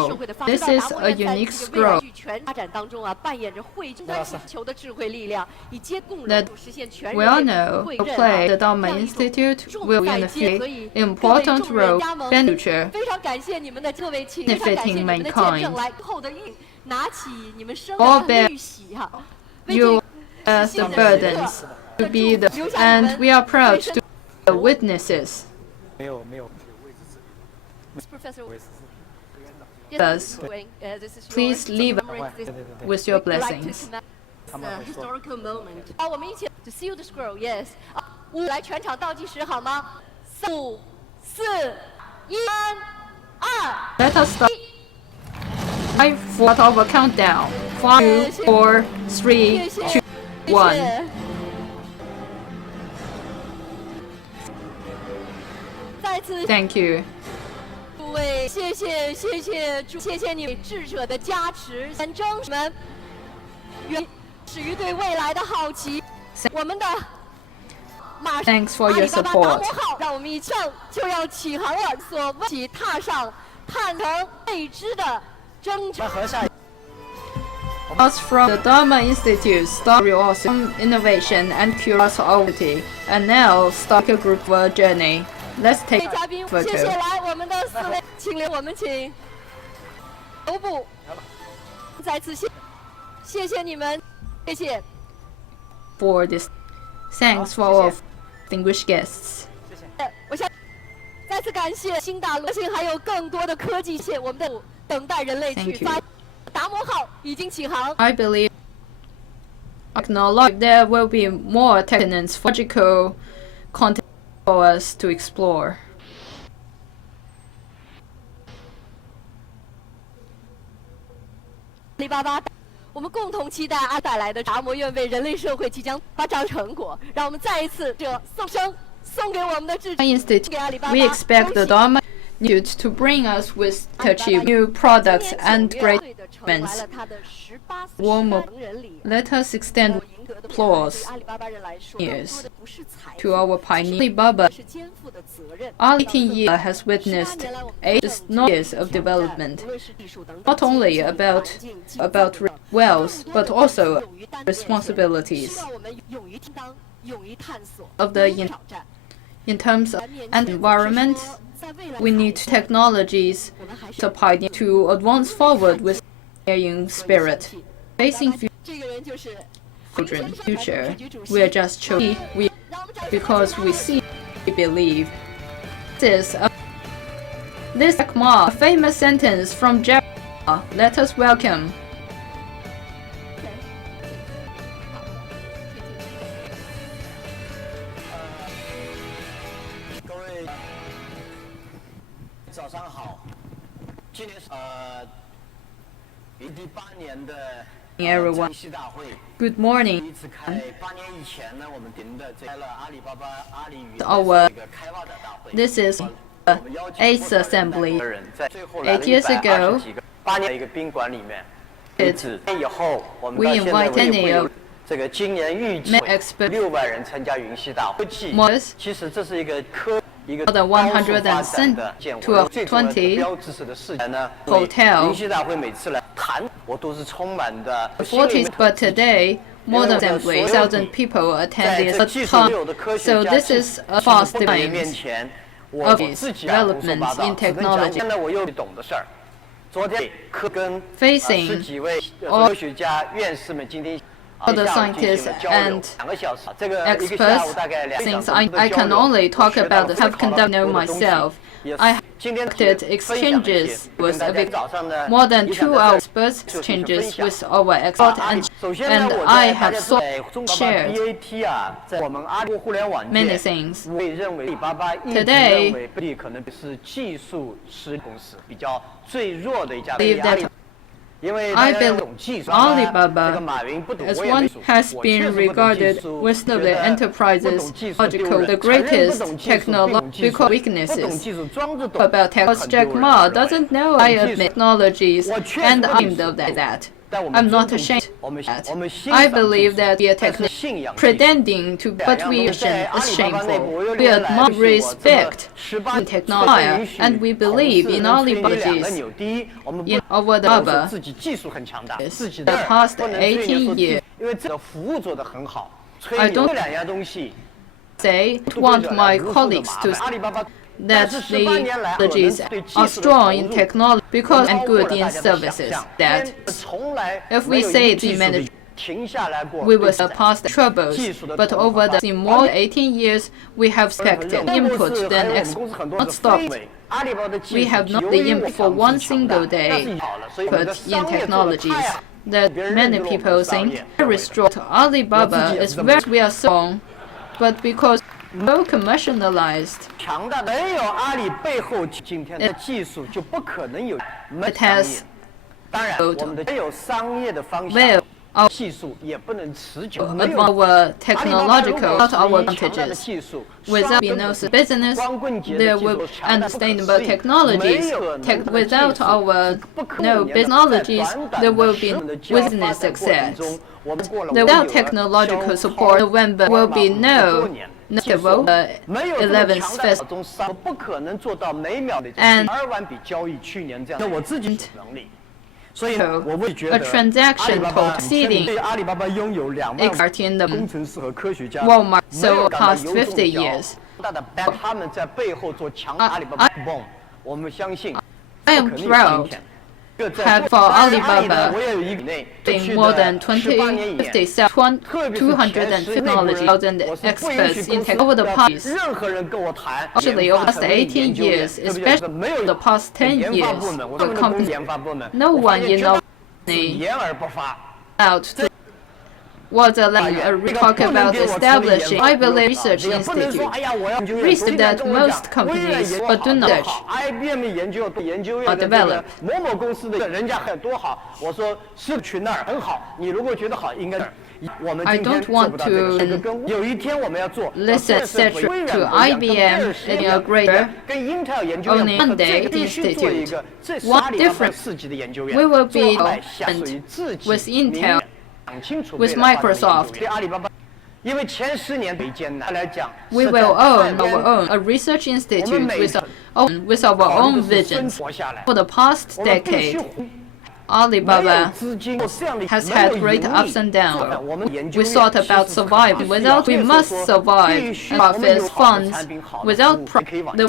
社会的发 This 展， is 达摩 a 院在 unique 这个未来 scroll 全发展当中扮演着汇聚全球的智慧力量，以接共 that 融实现全 we all 人类 know 汇 will 认 play the 这 Dharma 样一种 Institute will in the 重在 future 所以 important 各位众人 role 加盟 in the future 非常感谢你们的各位，请非常感谢你们的见 benefiting 证， mankind. 来后的运，拿起你们生 All 命 bear 的玉玺哈，为这 you 个 as 实 the 现的时刻 burdens to be the 留下你 and 们 we are proud 最深 to be the witnesses. 没有没有。 Professor Thus, this is please yours. leave Commemorate this with your We'd like to blessings. commemorate a historical moment. 好，我们一起 to seal the scroll. Yes. 5来全场倒计时好吗？5、4、1、2。 Let us start. 5, 4 of a countdown. 5, 4, 3, 2, 1. 再次 Thank you. 诸位，谢谢你们智者的加持，反正们源始于对未来的好奇。我们的马 Thanks for 阿 your 里巴巴达 support. 摩号，让我们一上就要起航了，所一起踏上探腾未知的征程。 Us from the Dharma Institute, start real awesome innovation and curiosity, and now start a group journey. Let's 各 take 位嘉宾， a 谢谢 photo 来我们的4位，我们请头部，再次谢谢你们，谢谢。 for this. Thanks for all distinguished guests. 我想再次感谢新大陆，相信还有更多的科技线，我们的等待人类 Thank 去 you. 发。达摩号已经起航。 I believe there will be more technological content for us to explore. 阿里巴巴，我们共同期待带来的达摩院为人类社会即将发展成果。让我们再一次送给我们的智者， Institute, 给阿里巴巴。 we expect the 恭喜 Dharma Institute to bring us with to achieve new products and great achievements. Warm Let us extend applause years to our pioneer. Alibaba, our 18 years has witnessed 8 years of development, not only about wealth, but also responsibilities of the in terms of environment. We need technologies to pioneer to advance forward with pioneering spirit. Facing future, we are just choosing because we see, we believe. This Jack Ma, a famous sentence from Jack Ma. Let us welcome. 各位，早上好。今年是第8年的 Everyone, 西大会。 good 第 morning. 一次开8年以前呢，我们定的开了阿里巴巴阿里云 Our 这个开发者大会。 This is the 8th assembly. 最后来了 8 years ago, 120几个8年的一个宾馆里面。 it, 以后我们 we 到现在 invite 为 any 会有 of 这个今年预计 expert 6万人参加云栖大会。 was 其实这是一个一个 more than 高速发展的建设最重要的120标志式的事情呢。 hotel 云栖大会每次来谈，我都是充满的 40s, but today more than 1,000 people attended the talk. So this is a fast 面 development 前， of 我自己啊胡说 developments 八道 in 只能讲 technology. 现在我又懂的事儿。昨天跟 Facing 10几位 all 科学家、院士们今天 all the scientists and experts, since I can only talk about have conducted myself. I conducted exchanges with more than 2 hours exchanges with our experts, and I have shared many things. Today, I believe Alibaba as one has been regarded with the enterprises the greatest technological weaknesses. About Jack Ma doesn't know I admit technologies, and I'm of that. I'm not ashamed of that. I believe that we are pretending to, but we are shameful. We admire respect in technology, and we believe in Alibaba's in Alibaba the past 18 years. I don't want my colleagues to that the technologies are strong in technology because and good in services. That if we say the management, we will surpass the troubles. But over the more 18 years, we have expected input than not stopped. We have not the input for one single day put in technologies. That many people think very strong. Alibaba is very we are strong, but because so commercialized, it has our technological, not our advantages. Without no business, there will be unsustainable technologies. Without our technologies, there will be no business success. Without technological support, November will be no 11th festival. And a transaction exceeding in the Walmart so past 50 years. I am proud for Alibaba in more than 250,000 experts in tech over the past. Actually, over the past 18 years, especially the past 10 years, the company, no one in our company out was allowed to talk about establishing I believe research institute. Research that most companies but do not or develop. I don't want to listen to IBM in a greater only one day institute. What difference we will be with Intel, with Microsoft. We will own our own a research institute with our own visions. For the past decade, Alibaba has had great ups and downs. We thought about surviving. Without, we must survive. Profits, funds, without there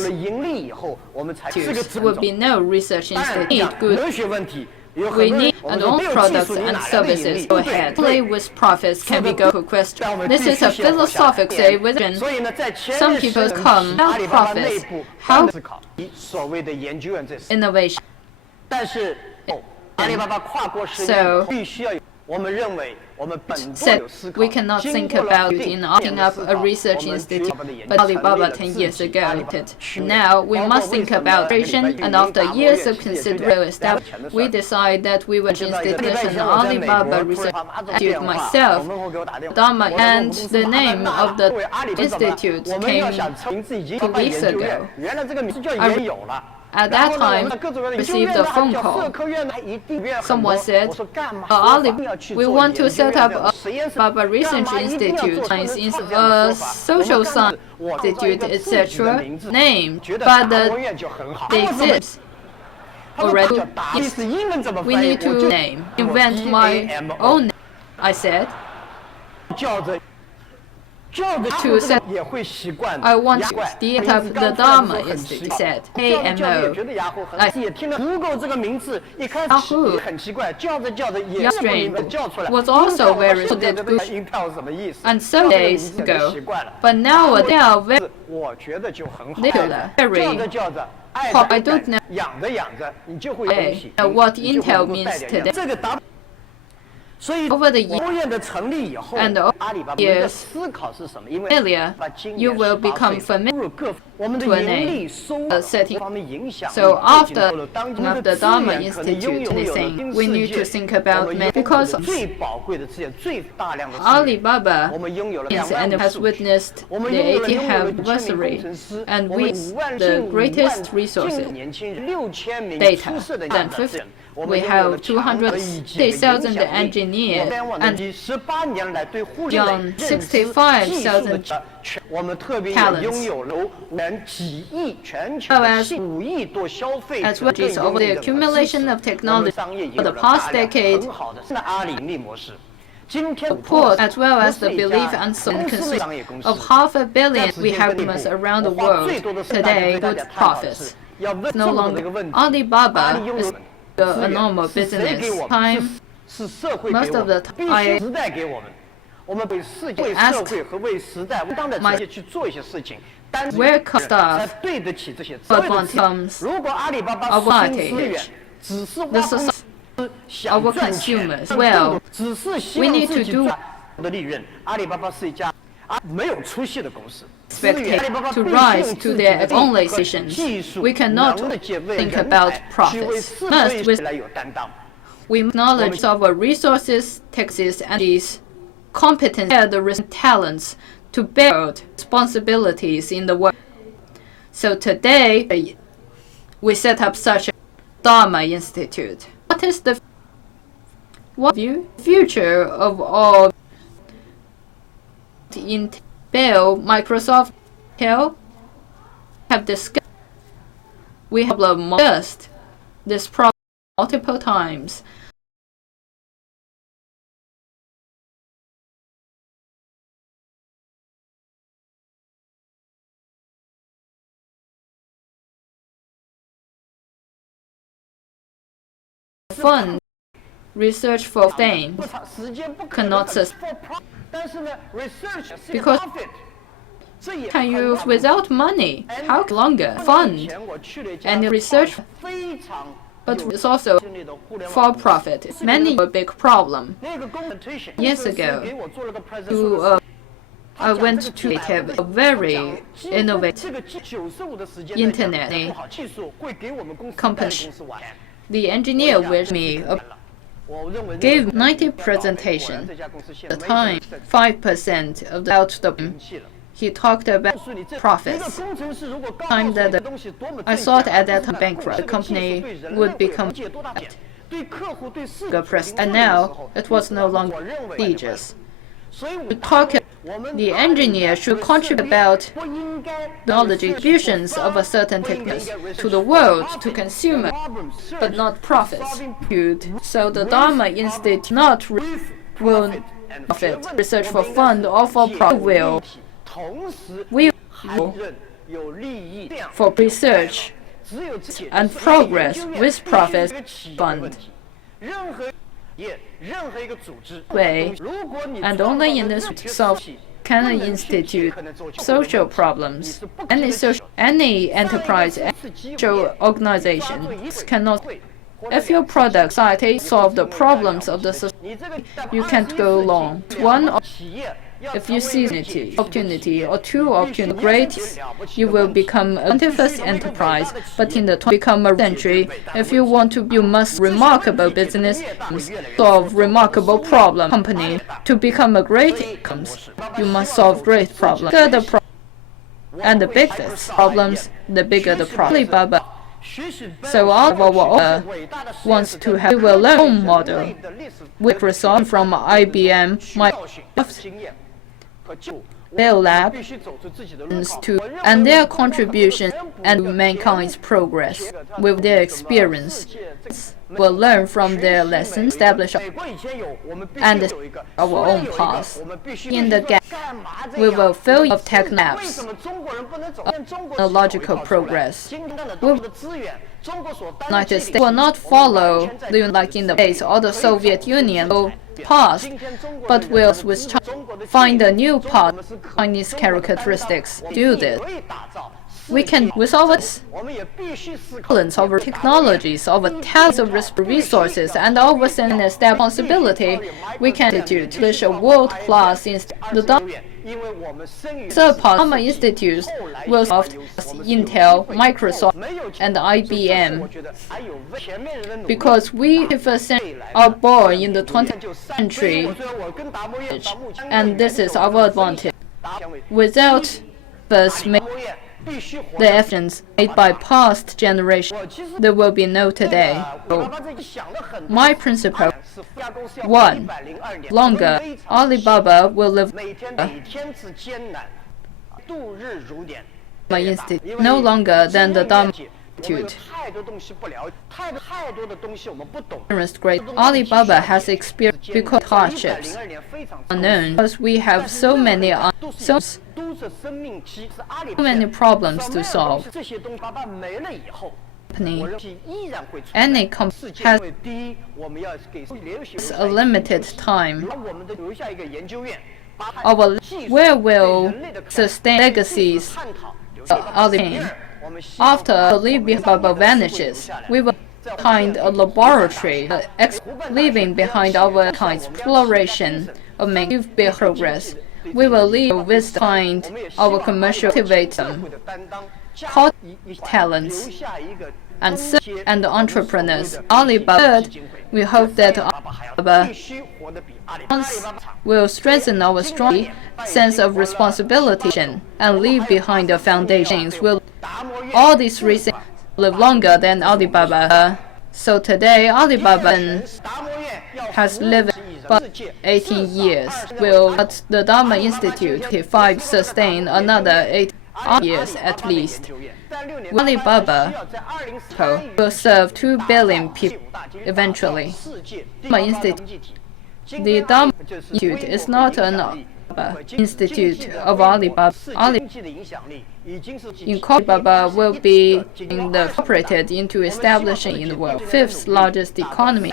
will be no research institute. Good. We need our own products and services. Go ahead. Play with profits can be go to question. This is a philosophical vision. Some people come without profits. How innovation? So said we cannot think about in opening up a research institute, but Alibaba 10 years ago did. Now we must think about creation, and after years of consideration, we decide that we will establish an Alibaba Research Institute. Myself, Dharma, and the name of the institute came 2 weeks ago. At that time, received a phone call. Someone said, we want to set up a Alibaba Research Institute, a social science institute, etc. name, but they exist already. We need to invent my own name, I said. to set. 也会习惯 I want 牙 to 怪 set up 名字 the 刚出来的时候 Dharma 很奇 Institute. 怪 Said 教着教着也 AMO. 觉得牙口很 I 也听了不够这个名字，一开始 Yahoo 也很奇怪，叫着叫着也 Young 这么名字叫出来。 was also very 现在 good 这个 Intel 什么意思？ and 叫 some 这个名 days 字就 ago. 习惯了。 But now they are very 我觉得就很好。 popular. 叫 Very 着叫着，爱 pop. 着 I don't know 养着养着，你就会有东西。 what 你就会 Intel 能够带 means 点 today. 这个答。所以 Over the 国务院的成立以后， and over 阿里巴巴 years 的思考是什么？因为 Earlier, 把今年 you will 18 become 岁 familiar 入各我们的 to an 盈 aim, 利收入 setting. 方面影响力 So 不仅 after 够了当今 of 的 the 资 Dharma 源可能拥 Institute 有了 saying 新 we 世 need 界 to think about 我们拥 men 有 because 了最宝贵的资源，最大量的资源。 Alibaba 我们拥有了 is 2万 and has 5 witnessed 我 the 们拥有了 80th 1000名 anniversary 工程师 and 我们 with 5万 the 近 greatest 5万 resources 近年轻人6000名 data 出色的 than 资源 we have 260,000 engineers and 18年来对互联网 beyond 认知技术的 65,000我们特别也 talents 拥有了几亿全球 as 5亿多消费者 as well as over the accumulation of technology for the past decade 很好的阿里盈利模式。今天 support as well as the belief and consistency of 500 million we have customers around the world today good profits. No longer Alibaba is a normal business. Time most of the time I 时代给我们，我们为世界、为社会和为时代当代职业去做一些事情，但是 where cost 才 of 对得起这些责任。 comes 如果阿里巴巴 of 私营资源 advantage. 只是 The 挖空 society 想 our 赚钱 consumers well 只是希 we 望 need 自 to 己 do 赚的利润。阿里巴巴是一家没有出息的公司。 expected to rise to their own decisions. We cannot think about profits. First, we acknowledge our resources, taxes, and these competence and the talents to bear responsibilities in the world. So today, we set up such a Dharma Institute. What is the future of all Intel, Microsoft, Intel have discussed? We have discussed this problem multiple times. Fund research for fame cannot sustain because can use without money. How longer fund and research, but it's also for profit. It's many a big problem. Years ago, I went to a very innovative internet company. The engineer with me gave 90 presentation. At the time, 5% of the out the he talked about profits. Time that I thought at that time bankrupt, the company would become and now it was no longer prestigious. To talk, the engineer should contribute about knowledge distributions of a certain technique to the world, to consumers, but not profits. So the Dharma Institute not will profit research for fund or for profit will for research and progress with profit fund way, and only in this solve can an institute social problems. Any enterprise, social organization cannot. If your product society solve the problems of the society, you can't go long. One, if you see opportunity or two opportunity great, you will become a 21st enterprise. But in the become a century, if you want to, you must remarkable business, solve remarkable problem. Company to become a great, you must solve great problems. And the biggest problems, the bigger the problem. Alibaba. So our wants to have a learn model. Microsoft from IBM, Microsoft, their lab to and their contribution and mankind's progress with their experience. Will learn from their lessons, establish and our own path. In the gap, we will fill of technological progress. United States will not follow like in the case of the Soviet Union past, but will with China find a new path, Chinese characteristics. Do this. We can, with our talents, our technologies, our talents of resources, and our responsibility, we can establish a world-class institute. The Dharma Institute will soft Intel, Microsoft, and IBM, because we are born in the 20th century, and this is our advantage. Without us the evidence made by past generations, there will be no today. My principle: 1. Longer, Alibaba will live no longer than the Dharma Institute. Great Alibaba has experienced because hardships unknown, because we have so many problems to solve. Any company has a limited time. Where will sustain legacies after Alibaba vanishes? We will find a laboratory, leaving behind our kind's exploration of making progress. We will leave with find our commercial activator, talents, and entrepreneurs. Alibaba, we hope that Alibaba will strengthen our strong sense of responsibility and leave behind the foundations. Will all these reasons live longer than Alibaba? So today, Alibaba has lived about 18 years. Will the Dharma Institute sustain another 8 years at least? Alibaba will serve 2 billion people eventually. The Dharma Institute is not an institute of Alibaba. Alibaba will be incorporated into establishing in the world 5th largest economy.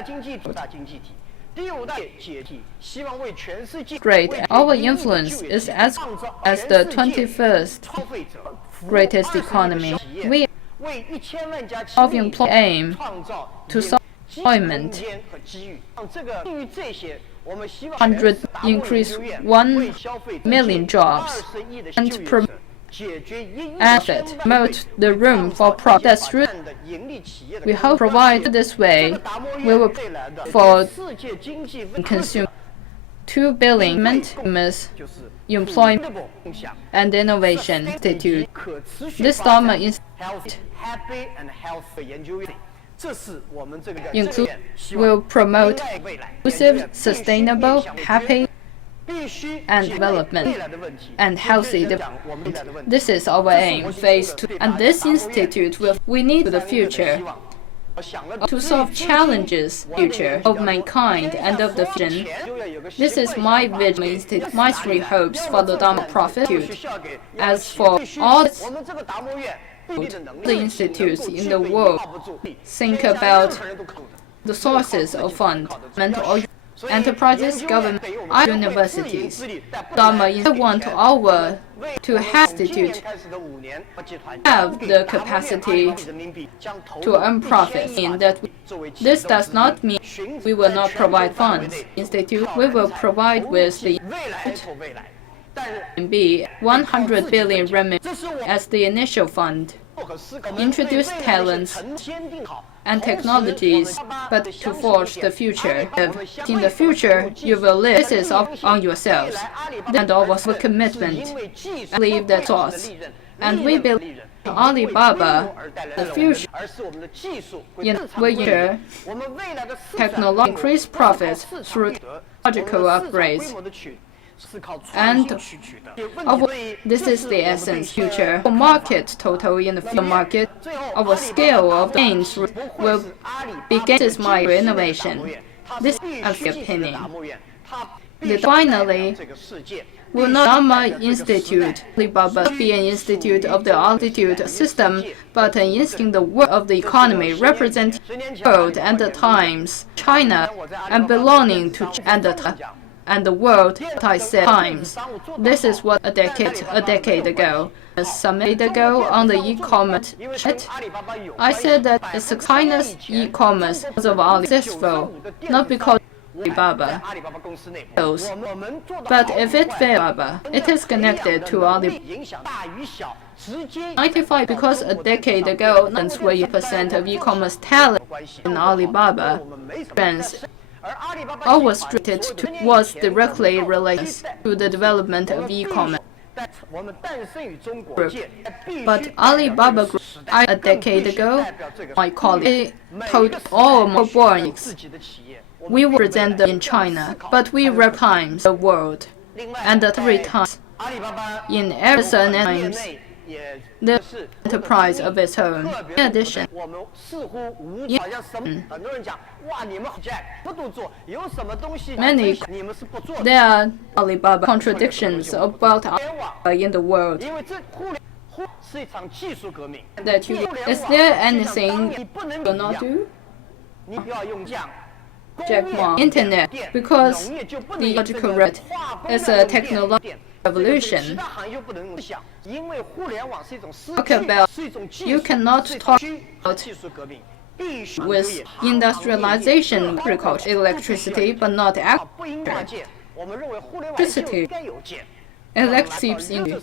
Great. Our influence is as the 21st greatest economy. We aim to solve employment, 100 increase 1 million jobs, and promote the room for profit. That's true. We hope provide this way. We will for consume 2 billion employment and innovation institute. This Dharma Institute will promote inclusive, sustainable, happy, and development and healthy development. This is our aim, phase 2. And this institute we need the future to solve challenges, future of mankind and of the vision. This is my vision, my 3 hopes for the Dharma Profit Institute. As for all the institutes in the world, think about the sources of fund, mental enterprises, government, universities. Dharma want to have institute have the capacity to earn profits. In that, this does not mean we will not provide funds. Institute we will provide with the RMB 100 billion renminbi as the initial fund. Introduce talents and technologies, but to forge the future. In the future, you will live. This is on yourselves, and always with commitment. Leave that thoughts, and we believe Alibaba, the future, will ensure technology increase profits through technological upgrades. And this is the essence future. For market total in the future market, our scale of gains will begin as micro innovation. This is my opinion. Finally, will not Alma Institute, Alibaba, be an institute of the altitude system, but an institute in the world of the economy, representing the world and the times, China, and belonging to and the world, I said times. This is what a decade ago, a summit ago on the e-commerce chat, I said that China's e-commerce was successful, not because Alibaba fails, but if it fails, it is connected to Alibaba. 95 because a decade ago, 20% of e-commerce talent in Alibaba was directly related to the development of e-commerce. But Alibaba Group, a decade ago, my colleague told all more born. We represent them in China, but we represent the world, and the 3 times in every times the enterprise of its own. In addition, there are Alibaba contradictions about Alibaba in the world. Is there anything you will not do? Jack Ma, Internet, because the logical rate is a technological revolution. You cannot talk about with industrialization, agriculture, electricity, but not electricity. Electricity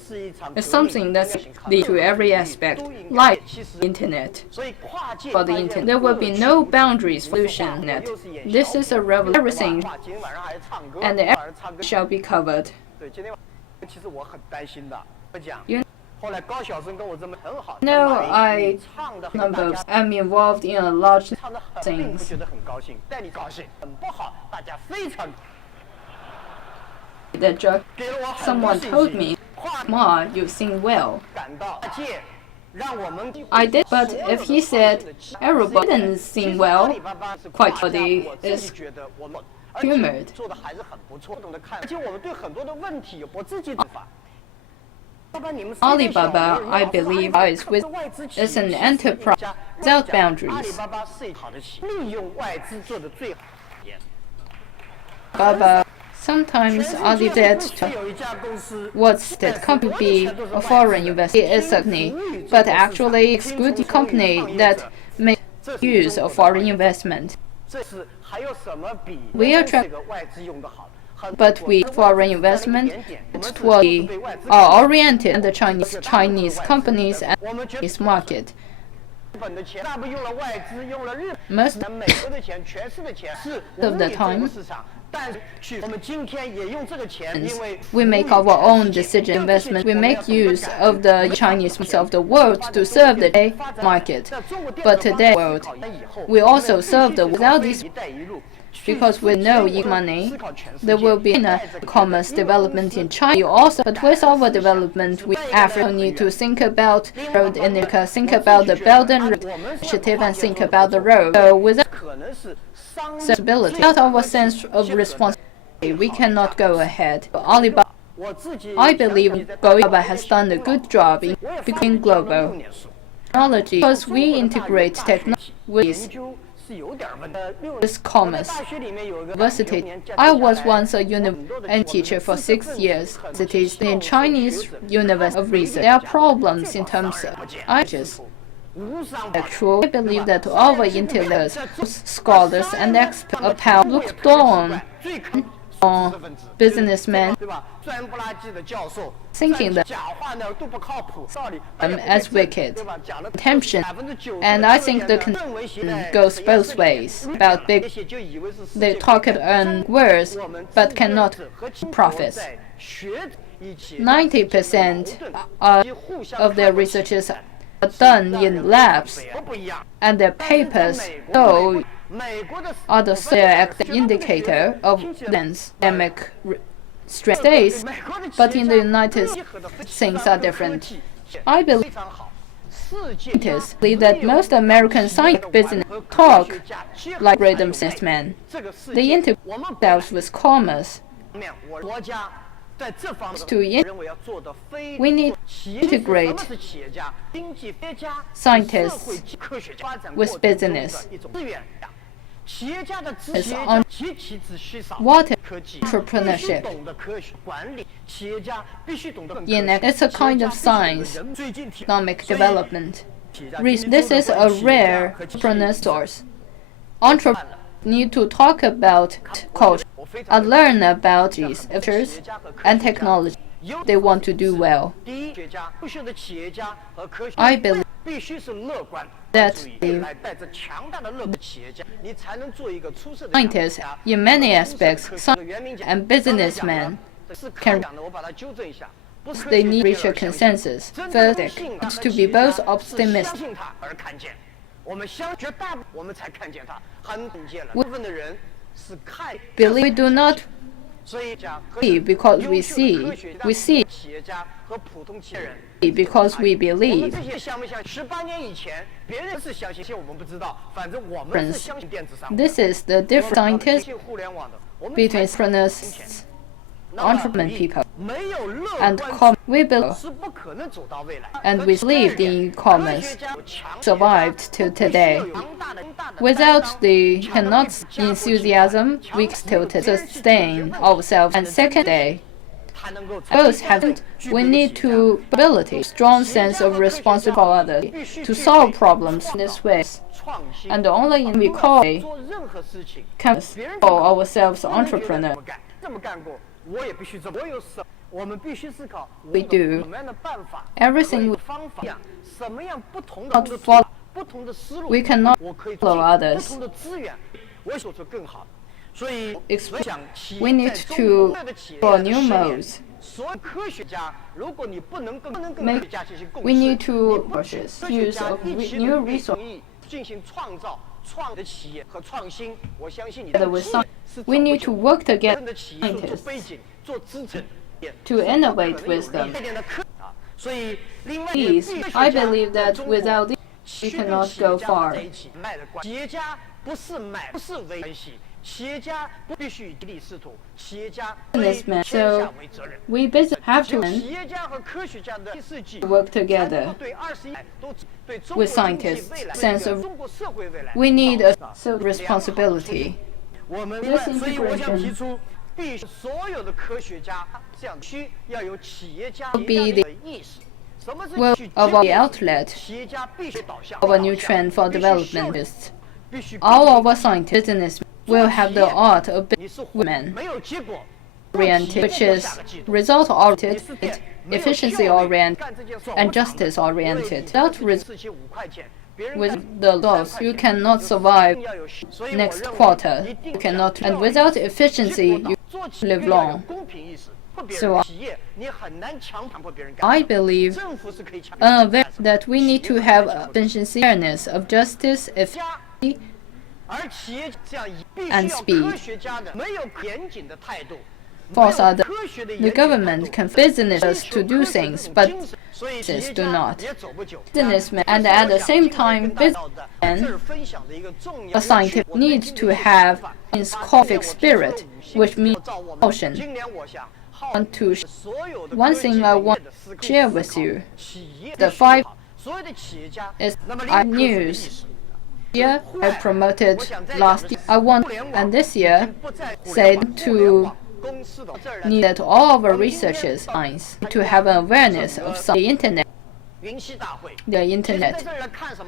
is something that's lead to every aspect, like Internet. For the Internet, there will be no boundaries for the Internet. This is a revolution, everything, and everything shall be covered. I'm involved in a lot of things. Someone told me, Ma, you sing well. I did, but if he said everybody didn't sing well, quite body is humored. Alibaba, I believe, is an enterprise without boundaries. Alibaba sometimes Alibaba what's that company be a foreign investor is a company, but actually it's a good company that makes use of foreign investment. We attract, but foreign investment are oriented in the Chinese companies and Chinese market. Most of the time, we make our own decision investment. We make use of the Chinese of the world to serve the market. But today, world, we also serve the without this, because we know money, there will be commerce development in China also. But with our development, we Africa need to think about road Indica, think about the Belt and Road Initiative, and think about the road. So without stability, without our sense of responsibility, we cannot go ahead. Alibaba, I believe Alibaba has done a good job in becoming global technology, because we integrate technology with commerce. University. I was once a teacher for 6 years. Cities in Chinese University of Research. There are problems in terms of ages. I believe that our intellectuals, scholars, and experts look down on businessmen, thinking that as wicked intention, and I think the confusion goes both ways. About big, they talk and earn words, but cannot profit. 90% of their researches are done in labs, and their papers are the indicator of academic States, but in the United States, things are different. I believe scientists believe that most American science business talk like rhythm men. They integrate themselves with commerce. We need to integrate scientists with business. It's on what entrepreneurship. It's a kind of science, economic development. This is a rare entrepreneur source. Entrepreneurs need to talk about culture and learn about these features and technology. They want to do well. I believe that scientists, in many aspects, scientists and businessmen can. They need to reach a consensus. First, to be both optimistic. We do not believe because we see. We see because we believe. This is the difference between entrepreneurs, entrepreneur people, and we believe, and we believe in commerce survived till today. Without the enthusiasm, we still sustain ourselves. And second day, both have we need to ability, strong sense of responsibility to solve problems in this way. And only we can call ourselves entrepreneur. We do everything we not follow. We cannot follow others. We need to explore new modes. We need to use of new resources. We need to work together with scientists to innovate with them. I believe that without these, we cannot go far. So we basically have to work together with scientists. Sense of we need a sense of responsibility. This integration will be the outlet of a new trend for development. All of our scientists will have the art of women oriented, which is result oriented, efficiency oriented, and justice oriented. Without with the laws, you cannot survive next quarter. You cannot, and without efficiency, you live long. So I believe that we need to have efficiency, awareness of justice, efficiency, and speed. False are the government can businesses to do things, but businesses do not. Businessmen, and at the same time, businessmen, a scientist needs to have a scientific spirit, which means emotion. One thing I want to share with you, the 5 is news. Year I promoted last year. I want, and this year, say to need that all of our researchers to have an awareness of the internet. The internet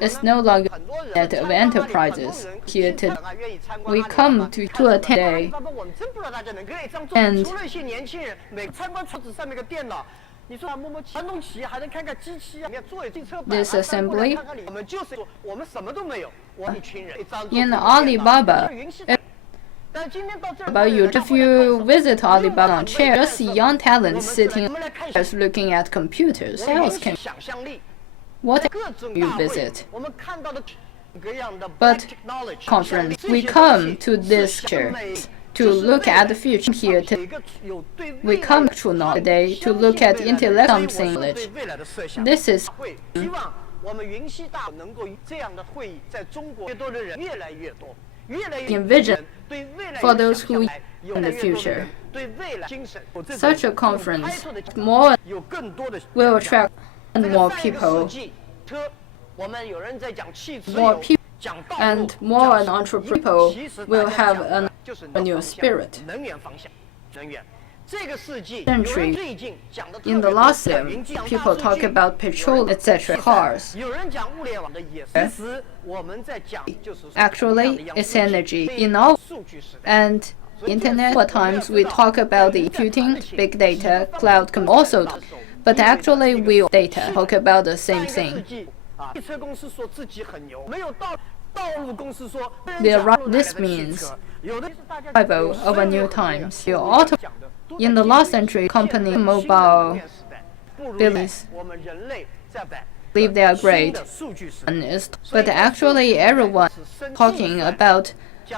is no longer that of enterprises. Here today, we come to attend and this assembly in Alibaba. If you visit Alibaba on chair, just see young talents sitting looking at computers. Else can what you visit? But conference, we come to this chair to look at the future here. We come to know today to look at intellect something knowledge. This is envision for those who in the future. Such a conference will attract more people, and more entrepreneurs will have a new spirit. Century, in the last year, people talk about petrol, etc., cars. Actually, it's energy. In all, and internet, at times we talk about the computing, big data, cloud can also, but actually we data talk about the same thing. This means arrival of a new times. In the last century, company mobile business believe they are great, but actually everyone talking about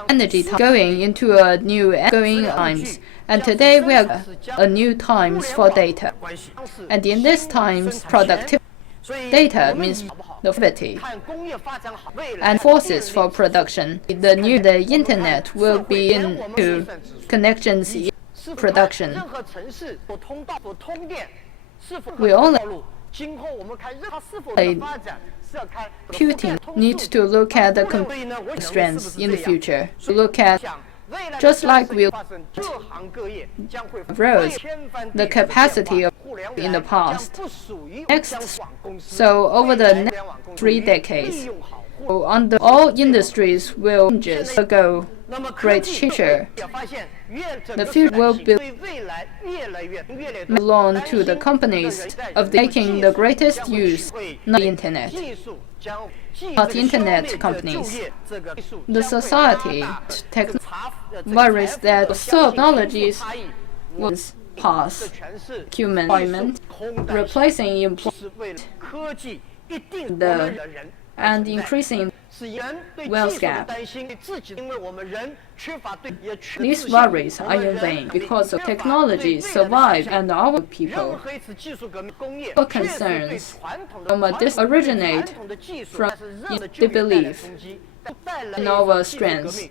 energy going into a new going times. And today we are a new times for data. And in this times, productivity data means activity and forces for production. The internet will be into connections in production. We only computing needs to look at the computing strengths in the future. To look at just like we rose the capacity of in the past. Next, so over the next 3 decades, under all industries will go great future. The future will belong to the companies of making the greatest use of the internet, not internet companies. The society worries that technologies will pass human employment, replacing employment and increasing wealth gap. These worries are in vain because of technology survive and our people. Our concerns originate from the belief in our strengths.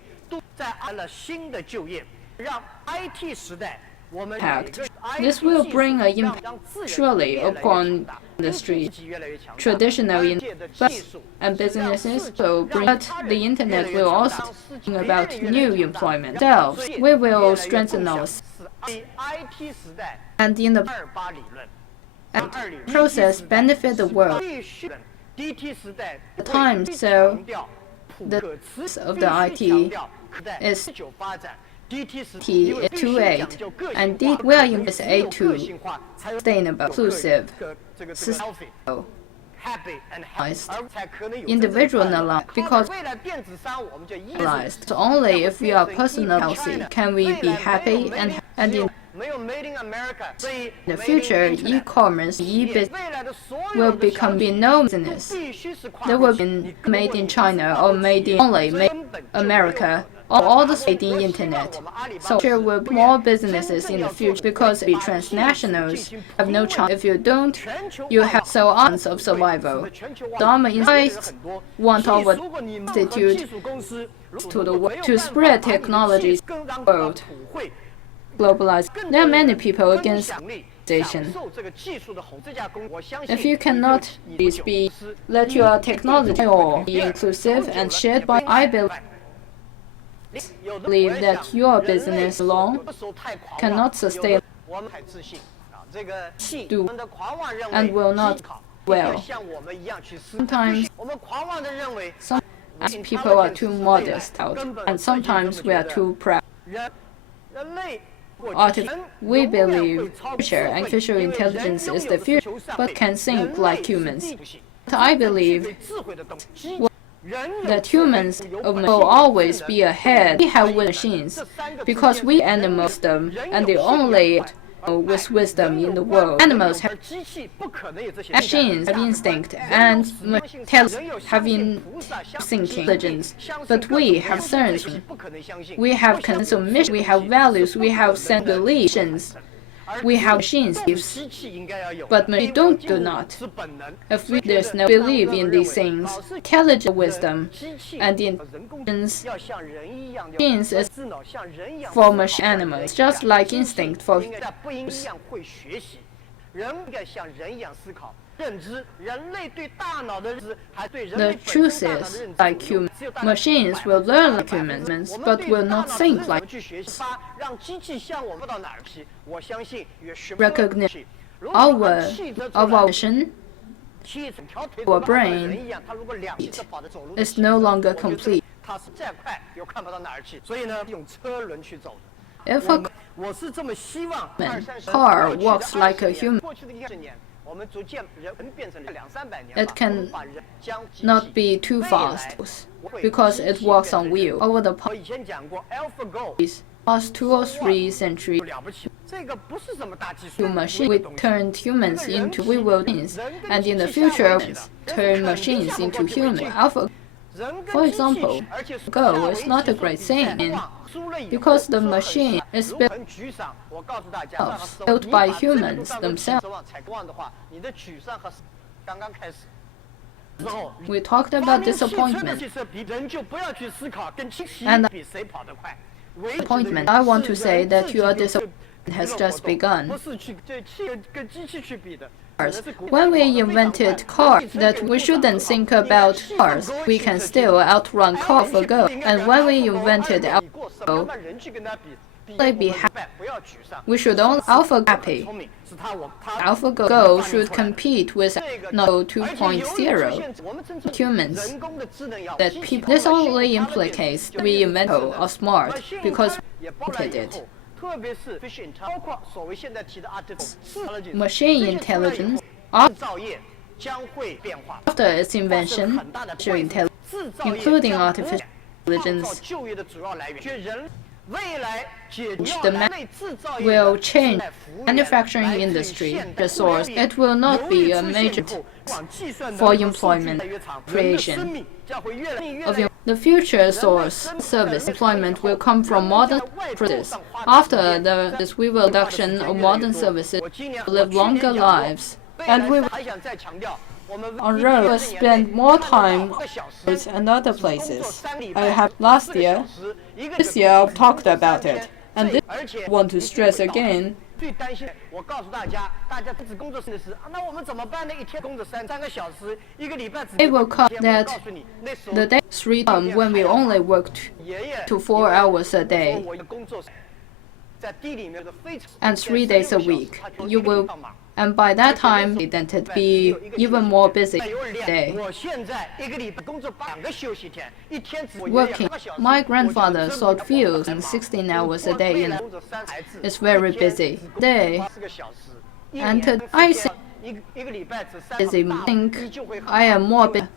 This will bring an impact surely upon industry. Traditional and businesses will bring, but the internet will also bring about new employment. We will strengthen ourselves, and in the process benefit the world. The time so the of the IT is T is 2.8 and D we are in this A2 sustainable, inclusive, sustainable, individualized, because only if we are personally healthy can we be happy and in the future e-commerce, e-business will become no business. They will be made in China or made in only made America. All the made in internet. So there will be more businesses in the future because the transnationals have no chance. If you don't, you have so odds of survival. Dominant want our institute to the world to spread technologies world. Globalized. There are many people against station. If you cannot let your technology be inclusive and shared by I believe that your business alone cannot sustain and will not well. Sometimes some people are too modest out, and sometimes we are too proud. We believe artificial intelligence is the future, but can think like humans. I believe that humans will always be ahead. We have machines because we animals them, and the only with wisdom in the world. Animals have 而机器不可能有这些。 machines have instinct and intelligence have intelligence, but we have sense. 不可能相信。 We have consumption, we have values, we have sense beliefs, we have machines, 机器应该要有。 but we do not. 是本能。 If there's no belief in these things, intelligent wisdom 机器 and 人工 intelligence 要像人一样的 Machines is 智脑，像人一样 for machine animals, just like instinct for 应该不应该会学习，人应该像人一样思考。认知，人类对大脑的认知，还对人 the 类本 truth 身大脑的 is, 认知 like human machines will learn like humans, but will not think like 去学习，让机器向我们到哪儿去？我相信也学不 recognize our of our vision. our brain 人一样，它如果两汽车跑着走路 is no longer complete. 它是再快又看不到哪儿去，所以呢，用车轮去走的。 If a 我是这么希望 car walks like a human, 过去的20年，我们逐渐人变成了200-300年， it can 把人将机器 not be too fast because it walks on wheels. Over the 我以前讲过 AlphaGo past 2 or 3 centuries, 了不起，这个不是什么大技术， to machine, we turned humans into we will machines, and in the future, turn machines into human. Alpha, 人跟 for 机器 example, 而且是 Go is not a great thing because the machine is built 很沮丧。我告诉大家， built by humans themselves. 采光的话，你的沮丧和刚刚开始。之后 We talked about disappointment. 人就不要去思考跟机器 And 比谁跑得快。 Disappointment. I want to say that your disappointment has just begun. 不是去对跟机器去比的。 When we invented cars, that we shouldn't think about cars. We can still outrun AlphaGo. And when we invented AlphaGo, 人去跟他比， they be happy. 不要沮丧。 We should only Alpha happy. 聪明是他我他 AlphaGo should compete with No 2.0 humans. 人工的智能要 That people. This only implicates we invent are smart because 也包含 we 以 did 后 it. 特别是 包括所谓现在提的 artificial Machine intelligence 制造业将会变化， after its invention, 很大的 intelligence, 制造业 including 将 artificial 创 intelligence, 造就业的主要来源，觉人未来解 the 人类制造业 will 的 change 服务业 manufacturing 来自于 industry 现代 resource. 工业 It will not 由 be 于 a 出现 major 以后往计算能 for 力和数据 employment 越来越长， creation 人的生命将会越来越 of 来 the future source service employment will come from modern processes. After this, we will production of modern services live longer lives, and we will 还想再强调，我们 on road will spend more time and other places. I have last year, this year I've talked about it, and this 而且 I want to stress again. 最担心，我告诉大家，大家只工作的是，那我们怎么办呢？一天工作3个小时，一个礼拜只 It will come 我 that 告诉你，那时候 the day 3 come when we only work 爷爷 to 4 hours a day 我的工作在地里面的非常 and 3 days a week. You will, and by that time, then to be even more busy 有2 day. 我现在一个礼拜工作2个休息天，一天只 Working. My grandfather saw fields 16 hours a day in 工作3孩子 It's very busy day. 4个小时， And I think 一个礼拜只3 busy think I am more busy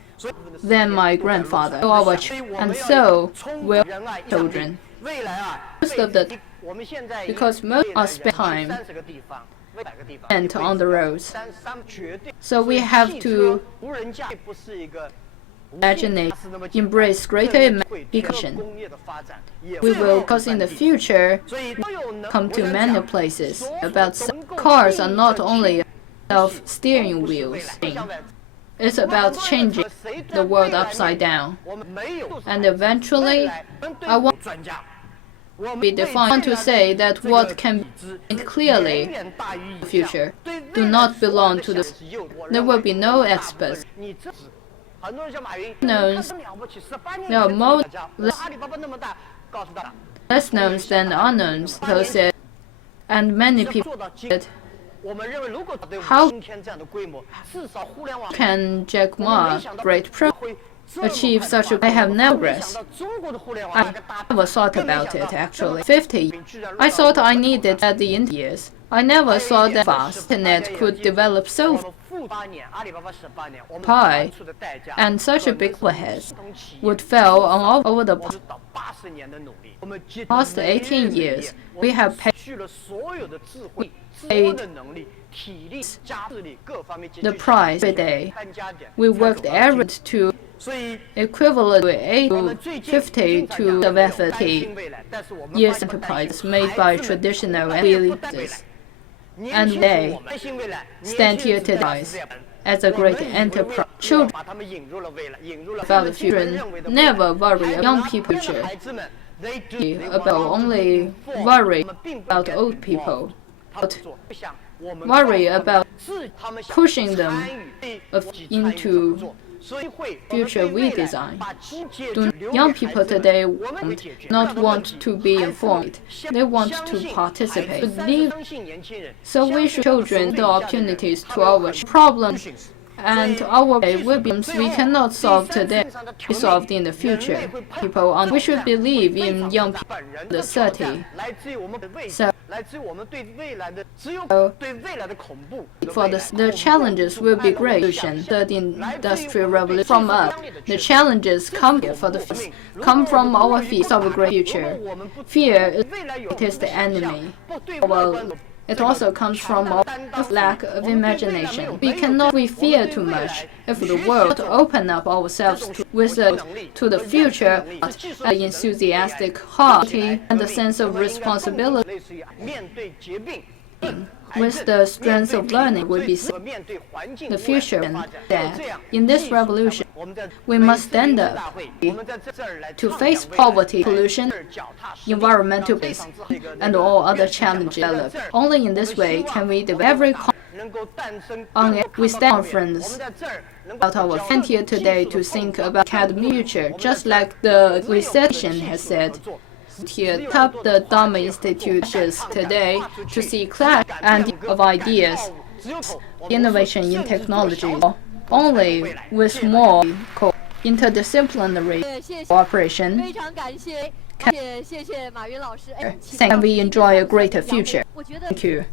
than my grandfather, and so will children. 未来啊， Most of the 我们现在 because most are spent time 30个地方，100个地方 spent on the roads. 3绝对。 So we have to 无人驾不是一个 imagine, embrace greater imagination. 工业的发展，也 We will, because in the future, 所以都有能 come to many places about cars are not only self-steering wheels. It's about changing the world upside down. 我们没有 And eventually, I want 专家， to be defined to say that what can be clearly 远大于 the future do not belong to the. There will be no experts. 你这很多人像马云， Knows 他了不起，18 年 there are 前 more 阿里巴巴那么大，告诉大家， less knowns than unknowns, because and many people 做到今 that 我们认为，如果对我 How 们今天这样的规模，至少互联网 can Jack Ma great pro 会这么 achieve 快 such a. I have never 没想到中国的互联网 I 那个大 never thought about it actually. 50. I thought I needed at the end years, I never saw that fast internet could develop so high, and such a big overhead would fail on over the past 18 years. We have paid the price every day. We worked every to equivalent to 50 to 70 years enterprises made by traditional leaders. And they stand here today as a great enterprise. Children about the future never worry about young people's future. About only worry about old people. Worry about pushing them into future we design. Do young people today not want to be informed? They want to participate. So we should show children the opportunities to our problems, and our problems we cannot solve today, be solved in the future. We should believe in young people the 30. So for the challenges will be great. The industrial revolution from us. The challenges come from our fears of a great future. Fear is the enemy. Well, it also comes from our lack of imagination. We fear too much. If the world open up ourselves to the future, an enthusiastic heart and a sense of responsibility, with the strength of learning will be the future. That in this revolution, we must stand up to face poverty, pollution, environmental risk, and all other challenges. Only in this way can we develop every we stand conference about our friend here today to think about academic future, just like the reception has said. Here, top the Dharma institutions today to see clash and of ideas, innovation in technology, only with more interdisciplinary cooperation can we enjoy a greater future. Thank you.